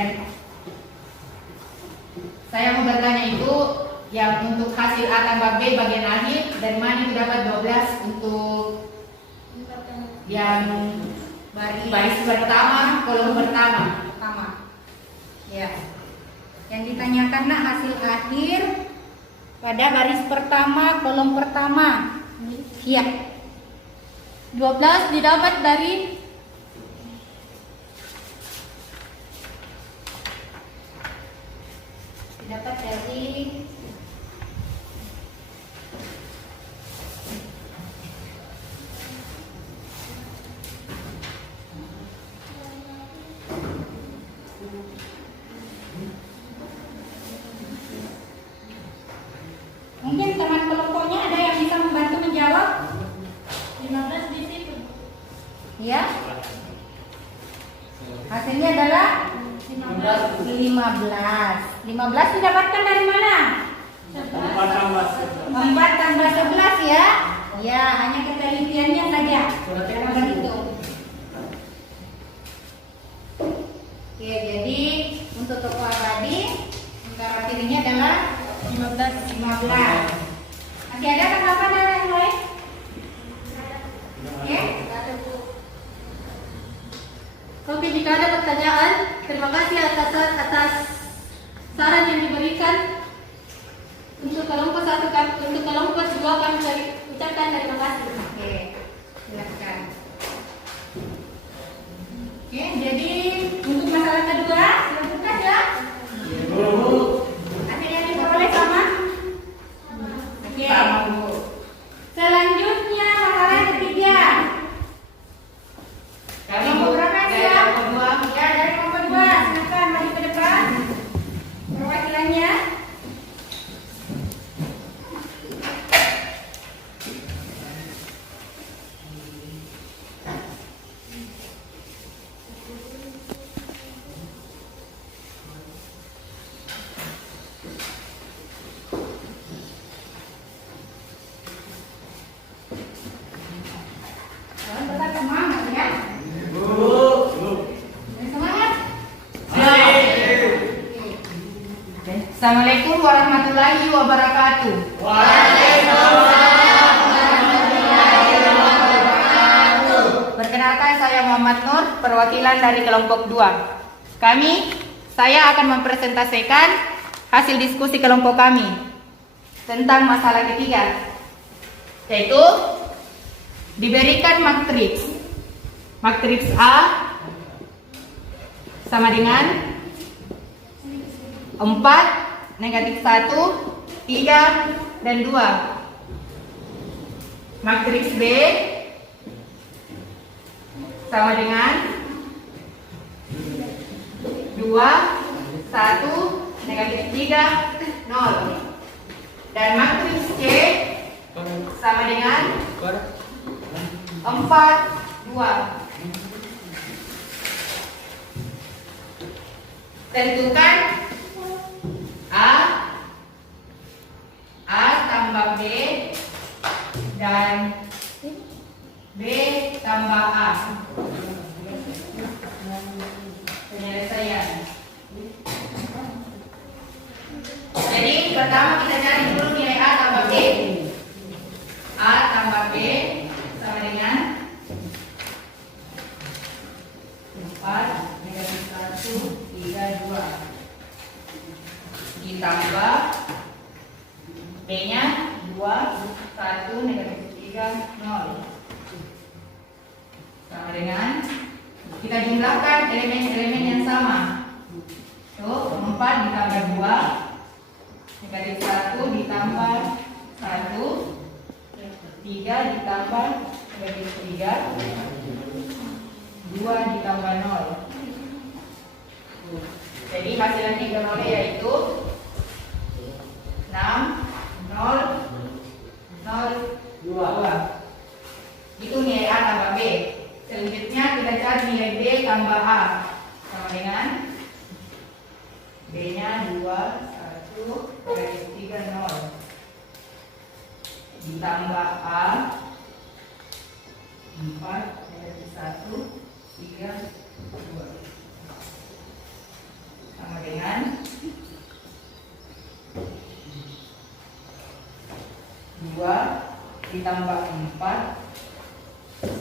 Dan saya mau bertanya itu yang untuk hasil A tambah B bagian akhir dari mana itu dapat 12 untuk yang baris pertama, kolom pertama. Ya. Yang ditanyakan nak hasil akhir pada baris pertama, kolom pertama. Iya. 12 didapat dari Mungkin teman kelompoknya ada yang bisa membantu menjawab? 15 di situ. Ya. Hasilnya adalah 15 didapatkan dari mana? 4 tambah 11 ya. Ya, hanya ketelitiannya saja. Cara berhitung. Oke, jadi untuk toko abadi antara kirinya adalah 15. Masih ada tanggapan dari yang lain? Oke? Oke, jika ada pertanyaan, terima kasih atas saran yang diberikan. Untuk kelompok 1, untuk kelompok 2 kami ucapkan terima kasih. Oke, silakan. Oke, jadi untuk masalah kedua, silakan ya. Hasil yang diperoleh sama? Oke. Selanjutnya masalah ketiga. Kelompok berapa ya? Ya, dari kelompok 2. Silakan maju ke depan. Perwakilannya. Kalian tetap semangat ya. Semangat. Assalamualaikum warahmatullahi wabarakatuh. Perkenalkan, saya Muhammad Nur, perwakilan dari kelompok 2. Saya akan mempresentasikan hasil diskusi kelompok kami tentang masalah ketiga, yaitu diberikan matriks A sama dengan 4, negatif 1, 3, dan 2. Matriks B sama dengan 2, 1, negatif 3, 0. Dan matriks C sama dengan 4, 2. Tentukan A tambah B dan B tambah A. Penyelesaian. Jadi pertama kita cari dulu nilai A tambah B. A tambah B sama dengan 4, negatif 1, 3, 2. Ditambah B-nya 2, 1, negatif 3, 0. Sama dengan kita jumlahkan elemen-elemen yang sama. Tuh, 4 ditambah 2, negatif 1 ditambah 1, 3 ditambah negatif 3, 2 ditambah 0. Jadi hasil yang diperoleh yaitu 6, 0, 0, 2. Itu nilai A tambah B. Selanjutnya kita cari nilai B tambah A. Sama dengan B-nya 2, 1, negatif 3, 0. Ditambah A 4, negatif 1, 3, 2. ditambah 4 1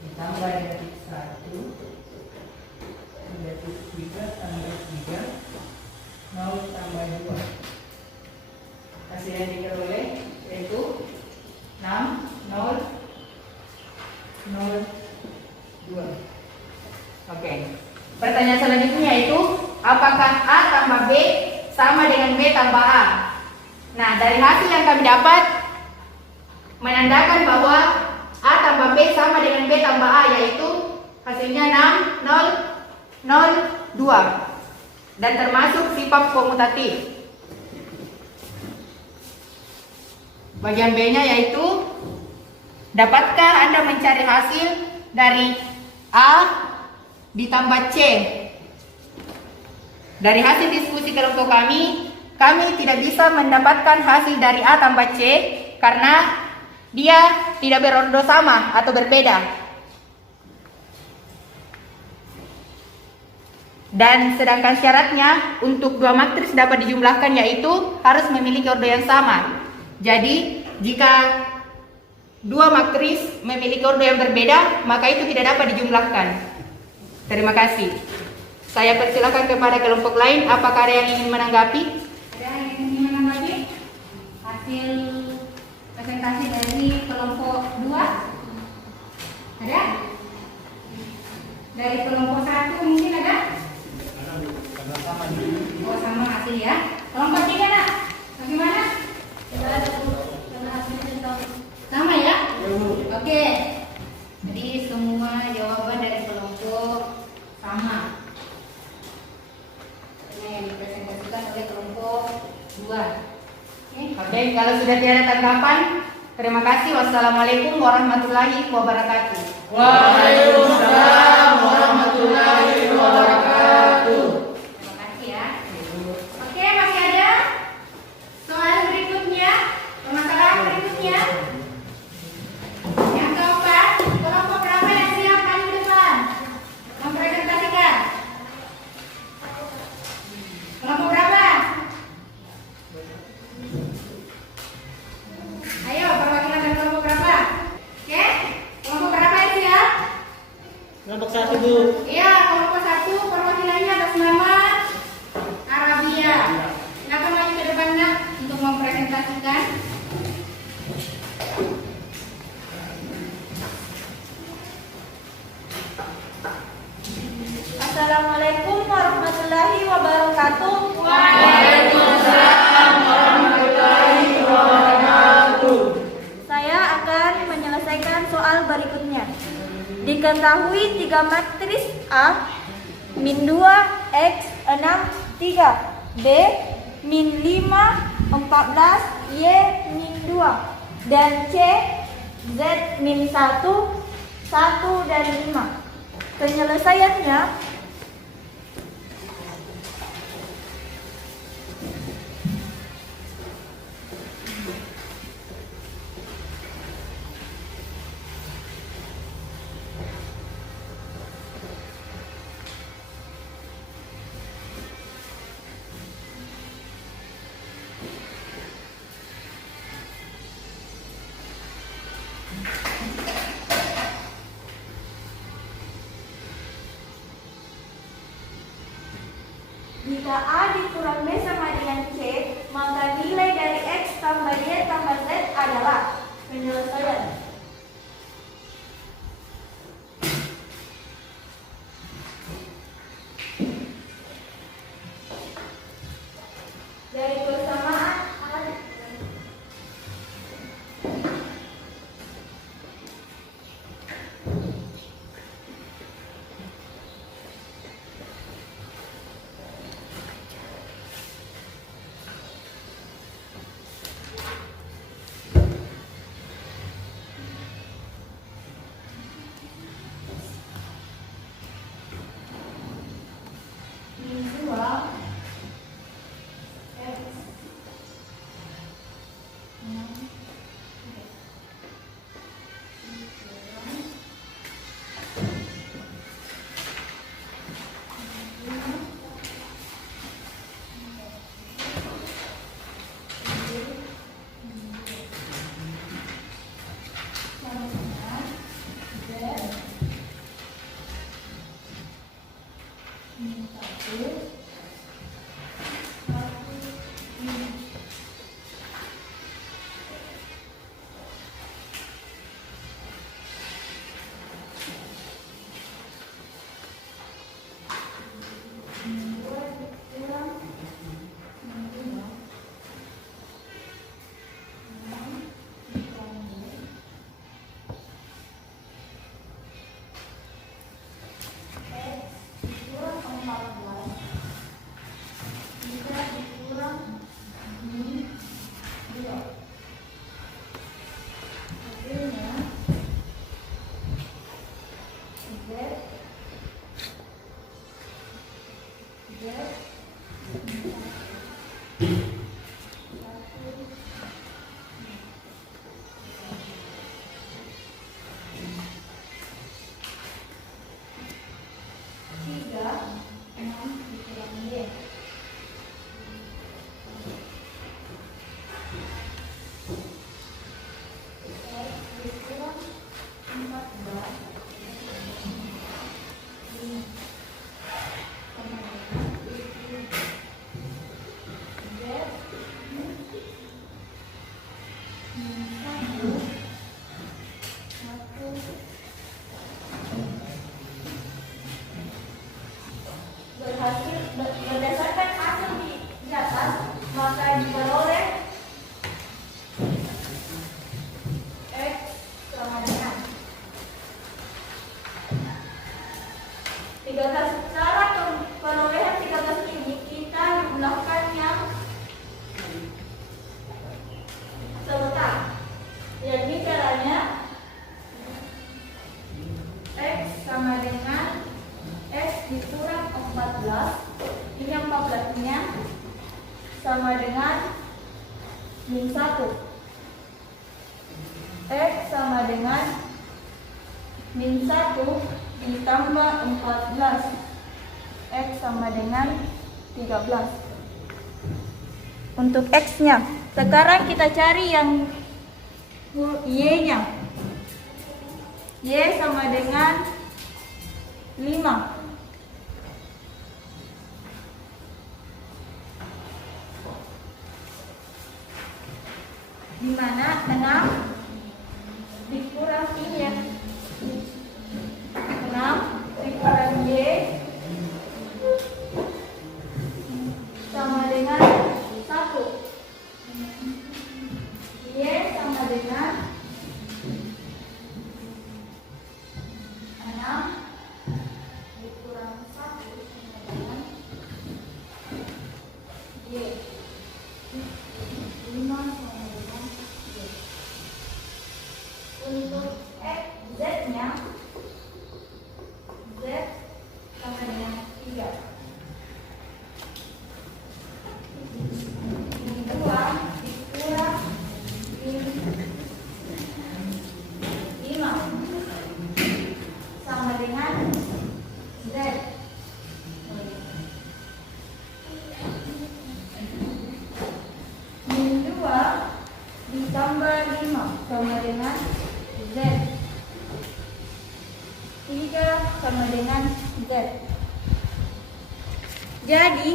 ditambah negatif 1 negatif 3 tambah 3 0 tambah 2. Hasil yang diperoleh yaitu 6 0 0 2. Oke. Pertanyaan selanjutnya yaitu apakah A tambah B sama dengan B tambah A? Nah, dari hasil yang kami dapat menandakan bahwa A tambah B sama dengan B tambah A, yaitu hasilnya 6 0 0 2 dan termasuk sifat komutatif. Bagian B-nya yaitu dapatkah Anda mencari hasil dari A ditambah C? Dari hasil diskusi kelompok kami tidak bisa mendapatkan hasil dari A tambah C karena dia tidak berordo sama atau berbeda. Dan sedangkan syaratnya untuk dua matriks dapat dijumlahkan yaitu harus memiliki ordo yang sama. Jadi jika dua matriks memiliki ordo yang berbeda, maka itu tidak dapat dijumlahkan. Terima kasih. Saya persilakan kepada kelompok lain, apakah ada yang ingin menanggapi? Ada yang ingin menanggapi hasil presentasi dari kelompok 2? Ada? Dari kelompok 1 mungkin ada? Oh, sama hasil ya. Kelompok 3 nak? Bagaimana? Sama ya? Oke. Jadi semua jawaban dari kelompok sama. Yang dipresentasikan oleh kelompok 2. Oke, kalau sudah tiada tanggapan, terima kasih. Wassalamualaikum warahmatullahi wabarakatuh. Waalaikumsalam warahmatullahi wabarakatuh. Terima kasih ya. Oke, masih ada soal berikutnya, permasalahan berikutnya. Yang keempat, kelompok berapa yang siap paling depan mempresentasikan? Kelompok berapa? Ayo, perwakilan dari kelompok berapa? Oke, kelompok berapa yang siap? Kelompok 1 Bu. Iya, kelompok 1 perwakilannya atas nama Arabia. Silakan maju ke depan nak untuk mempresentasikan. Assalamualaikum warahmatullahi wabarakatuh. Waalaikumsalam warahmatullahi wabarakatuh. Saya akan menyelesaikan soal berikutnya. Diketahui 3 matriks A min 2 X 6 3 B min 5 14 Y min 2 dan C Z min 1 1 dan 5. Penyelesaiannya jika A dikurang B sama dengan C, maka nilai dari X tambah Y tambah Z adalah penyelesaian. Dari persamaan A Berdasarkan hasil di atas, maka diperoleh X sama dengan 13. Cara perolehan 13 ini kita gunakan yang serta. Jadi caranya X sama dengan X dikurang 14. Ini yang 14-nya sama dengan min 1. X sama dengan min 1 ditambah 14. X sama dengan 13. Untuk X-nya, sekarang kita cari yang Y-nya. Y sama dengan 5. Di mana 6 dikurang Y, 6 dikurang Y sama dengan 1. Y sama dengan 6 dikurang 1 sama dengan Y. 5 sama dengan Y. Untuk Z-nya, Z sama dengan 3. Ini 2 dikurang 5 sama dengan Z. Min 2 ditambah 5 sama dengan Z. 3 sama dengan Z. Jadi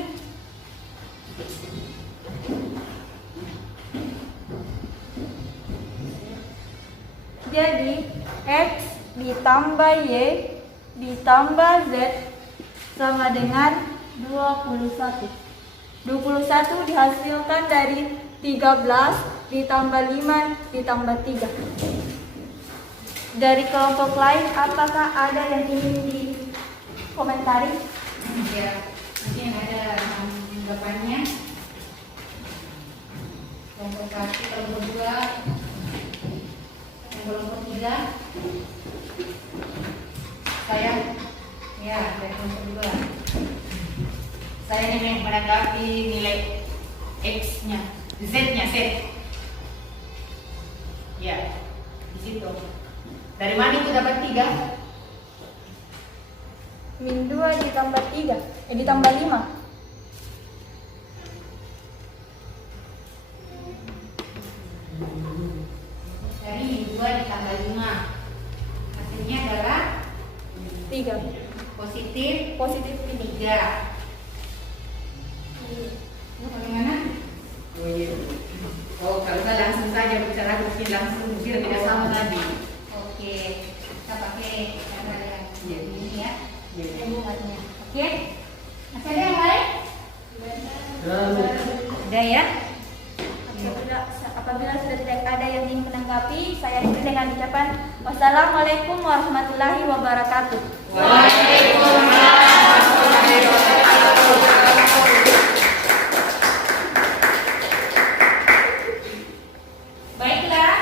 X ditambah Y ditambah Z sama dengan 21. 21 dihasilkan dari 13 ditambah 5 ditambah 3. Dari kelompok lain, apakah ada yang ingin dikomentari? Ya, mungkin ada tanggapannya. Kelompok 1, kelompok 2, kelompok 3. Saya, ya, dari kelompok 2. Saya ingin menanggapi nilai X-nya, Z-nya, Z. Ya, di situ. Dari mana itu dapat 3? Min 2 ditambah 3, ditambah 5. Dari min 2 ditambah 5. Hasilnya adalah 3. positif Positif ini. 3. Bagaimana? Oh, kalau nggak langsung saja bicara mungkin langsung biar tidak sama tadi. Oke, kita pakai cara yang Iya. ini ya. Iya. Saya buatnya. Oke. Masih ada yang lain? Ada ya? Apabila sudah tidak ada yang ingin menanggapi, saya akhiri dengan ucapan wassalamualaikum warahmatullahi wabarakatuh. Baiklah,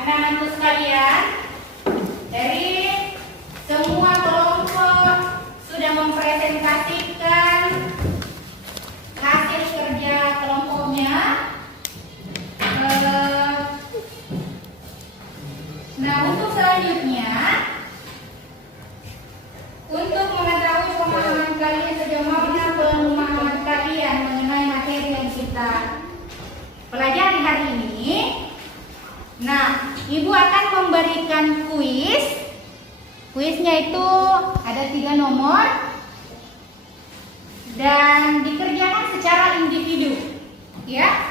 anak-anakku sekalian, dari semua kelompok sudah mempresentasikan hasil kerja kelompoknya. Nah, untuk selanjutnya, untuk mengetahui pemahaman kalian sejauh mana pemahaman kalian mengenai materi yang kita pelajari hari ini. Nah, Ibu akan memberikan kuis. Kuisnya itu ada 3 nomor dan dikerjakan secara individu, ya.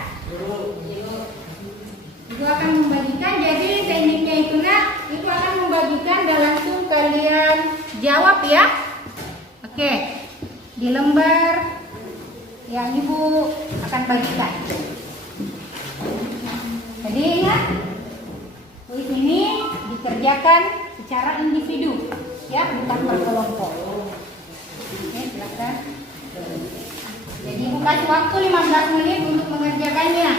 Ibu akan membagikan. Jadi tekniknya itu Ibu akan membagikan dan langsung kalian jawab ya. Oke, di lembar yang Ibu akan bagikan. Jadi ingat, kuis ini dikerjakan secara individu, ya, bukan per kelompok. Oke, silakan. Jadi Ibu kasih waktu 15 menit untuk mengerjakannya.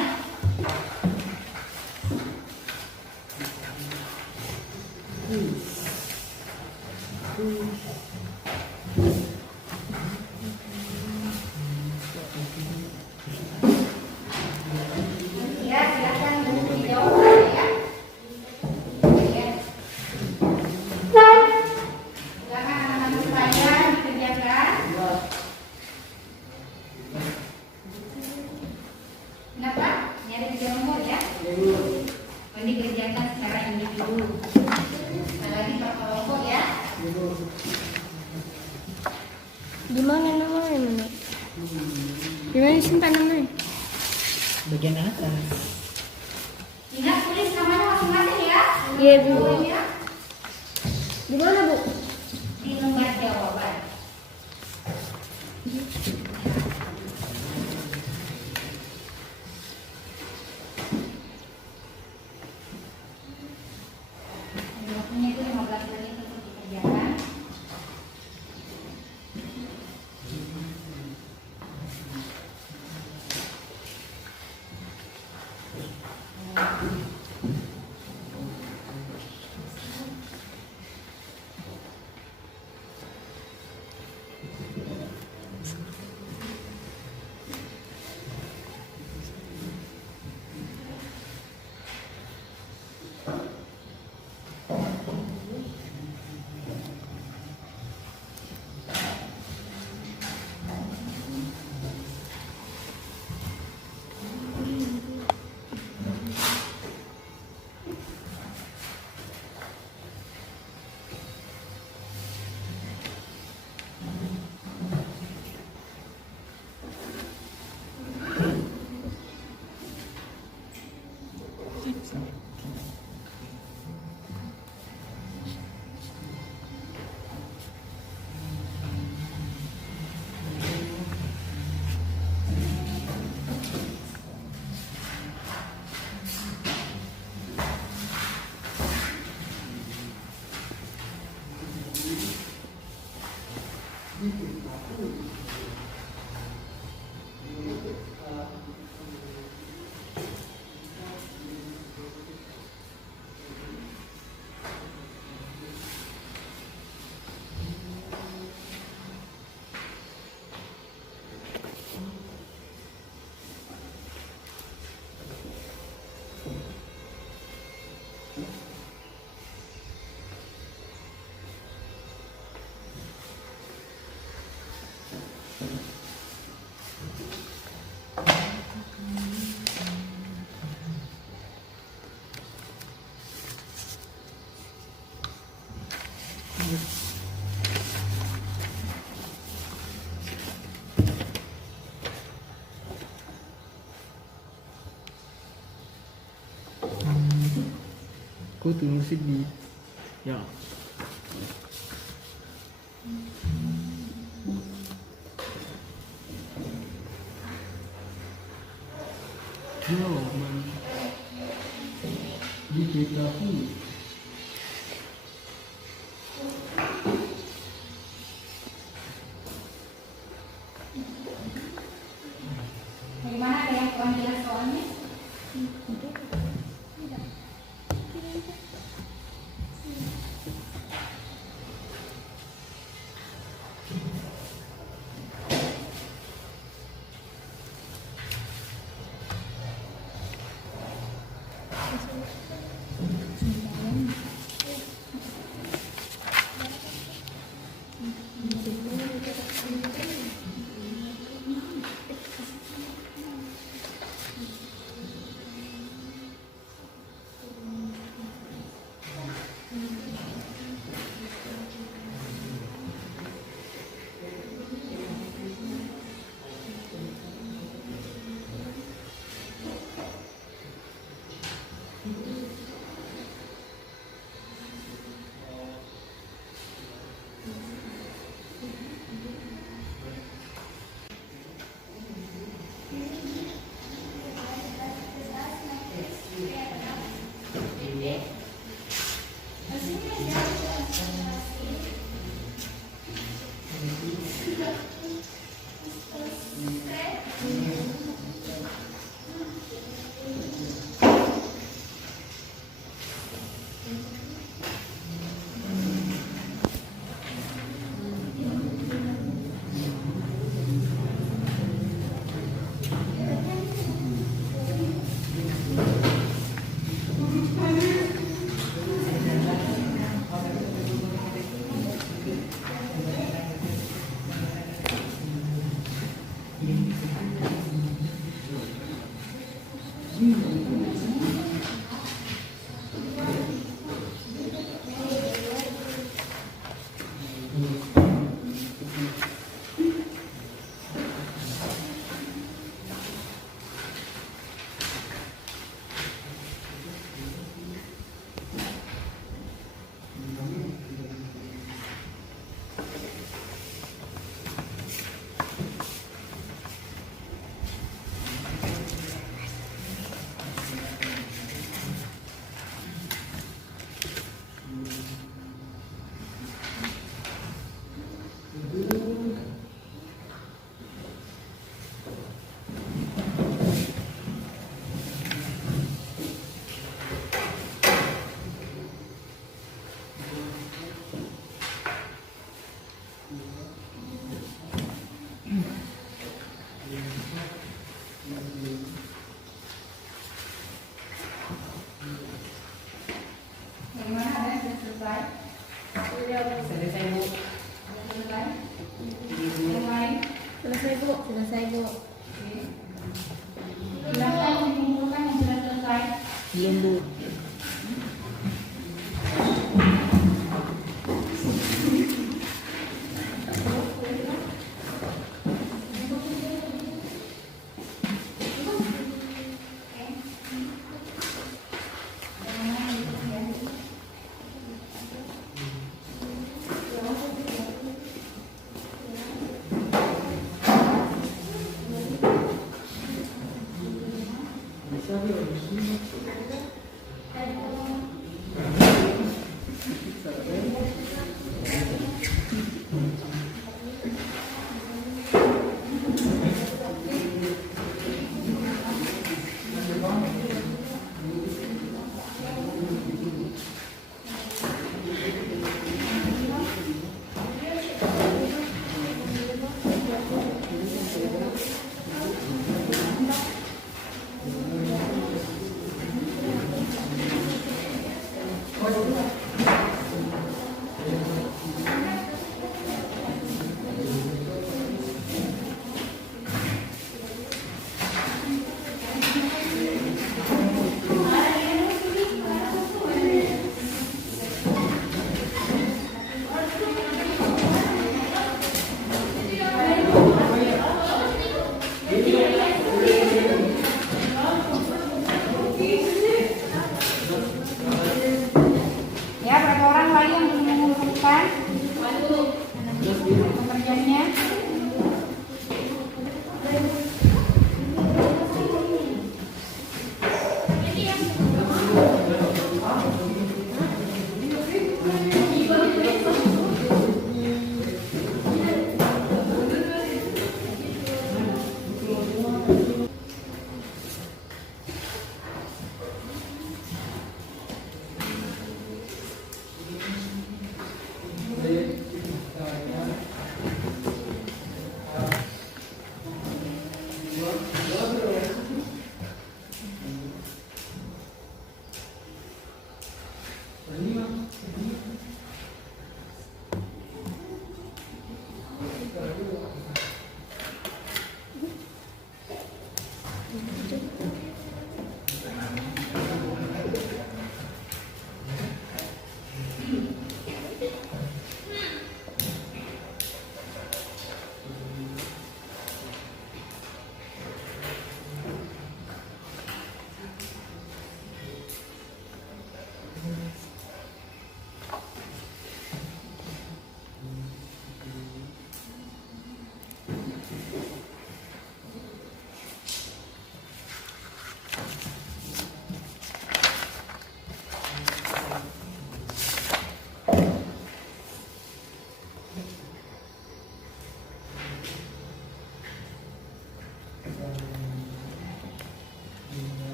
Ya, silakan dijawab ya. Ya. Silakan anak-anak sekalian dikerjakan. Kenapa? Nyari 3 nomor ya. Dikerjakan secara individu. Lagi per kelompok ya. Gimana namanya ini? Gimana simpan namanya? Bagian atas. Ingat tulis namanya masing-masing ya. Iya, Bu. Ya. Di mana, Bu? Di lembar jawaban. Waktunya itu 15 menit untuk dikerjakan. Kau tunggu sedih. Ya. Yo, man. Di kita pun. Bagaimana, ada yang kurang jelas soalnya? Bagaimana, ada yang sudah selesai? Selesai, Bu. Sudah selesai? Yang lain? Selesai Bu, selesai Bu. Oke. Silakan dikumpulkan yang sudah selesai. Belum, Bu.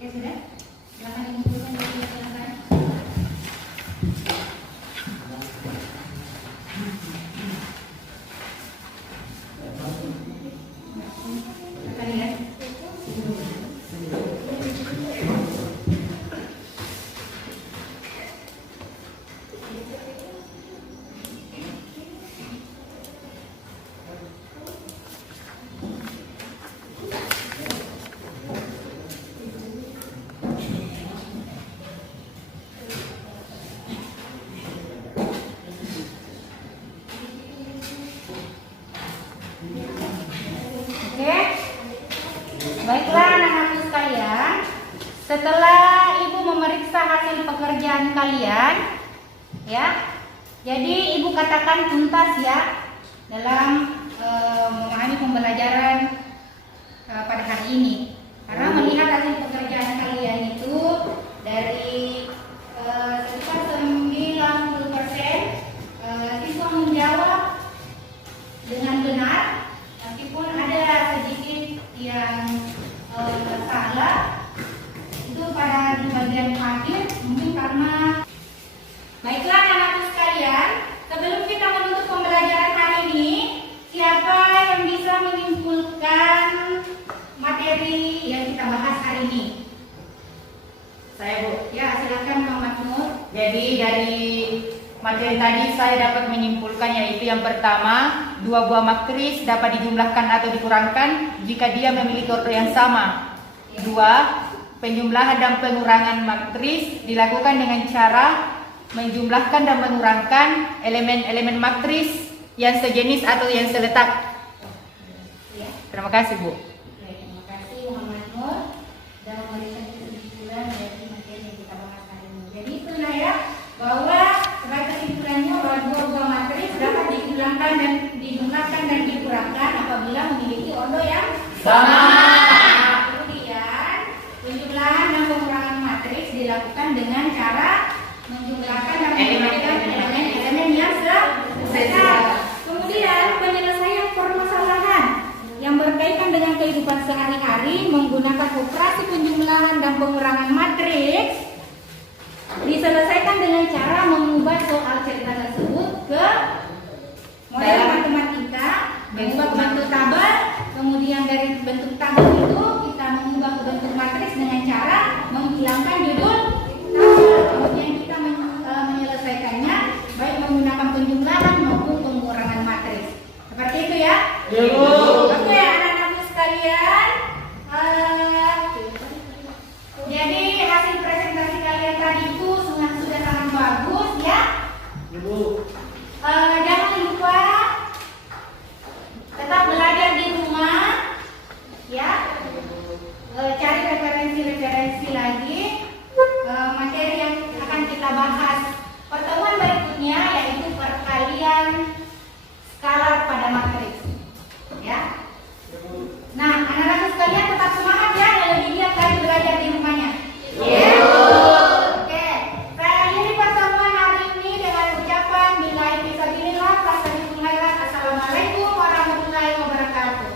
Oke, sudah? Silakan dimunculkan dari silakan. Silakan lihat. Oke, baiklah anak-anakku sekalian. Setelah ibu memeriksa hasil pekerjaan kalian, ya, jadi ibu katakan tuntas ya dalam memahami pembelajaran pada hari ini. Karena melihat hasil pekerjaan kalian itu dari sekitar 90%, siswa menjawab dengan benar. Meskipun ada sedikit yang salah, itu pada di bagian akhir mungkin karena. Baiklah anak-anakku sekalian, sebelum kita menutup pembelajaran hari ini, siapa yang bisa menyimpulkan materi yang kita bahas hari ini? Saya, Bu. Ya, silakan Muhammad Nur. Jadi dari materi tadi saya dapat menyimpulkan yaitu yang pertama, dua buah maktris dapat dijumlahkan atau dikurangkan jika dia memiliki order yang sama. Dua, penjumlahan dan pengurangan maktris dilakukan dengan cara menjumlahkan dan mengurangkan elemen-elemen maktris yang sejenis atau yang seletak. Terima kasih, Bu. Terima kasih Muhammad Nur sudah memberikan kesimpulan dari materi yang kita bahas hari ini. Jadi itulah ya bahwa dilakukan dengan cara menjumlahkan dan menjumlahkan elemen-elemen yang sesuai. Kemudian penyelesaian permasalahan yang berkaitan dengan kehidupan sehari-hari menggunakan operasi penjumlahan dan pengurangan matriks diselesaikan dengan cara mengubah soal cerita tersebut ke model matematika, mengubah ke bentuk tabel, kemudian dari bentuk tabel itu kita mengubah ke bentuk matriks dengan cara menghilangkan judul tabel, kemudian kita menyelesaikannya baik menggunakan penjumlahan maupun pengurangan matriks. Seperti itu ya. Oke, anak-anakku sekalian. Jadi hasil presentasi kalian tadi itu sudah sangat bagus ya. Jangan lupa tetap belajar di rumah ya. Cari referensi lagi materi yang akan kita bahas pertemuan berikutnya, yaitu perkalian skalar pada matriks ya. Nah, anak-anak sekalian tetap semangat ya, dan lebih giat kalian belajar di rumahnya. Oke, saya akhiri pertemuan hari ini dengan ucapan billahi fisabilillah, assalamualaikum warahmatullahi wabarakatuh.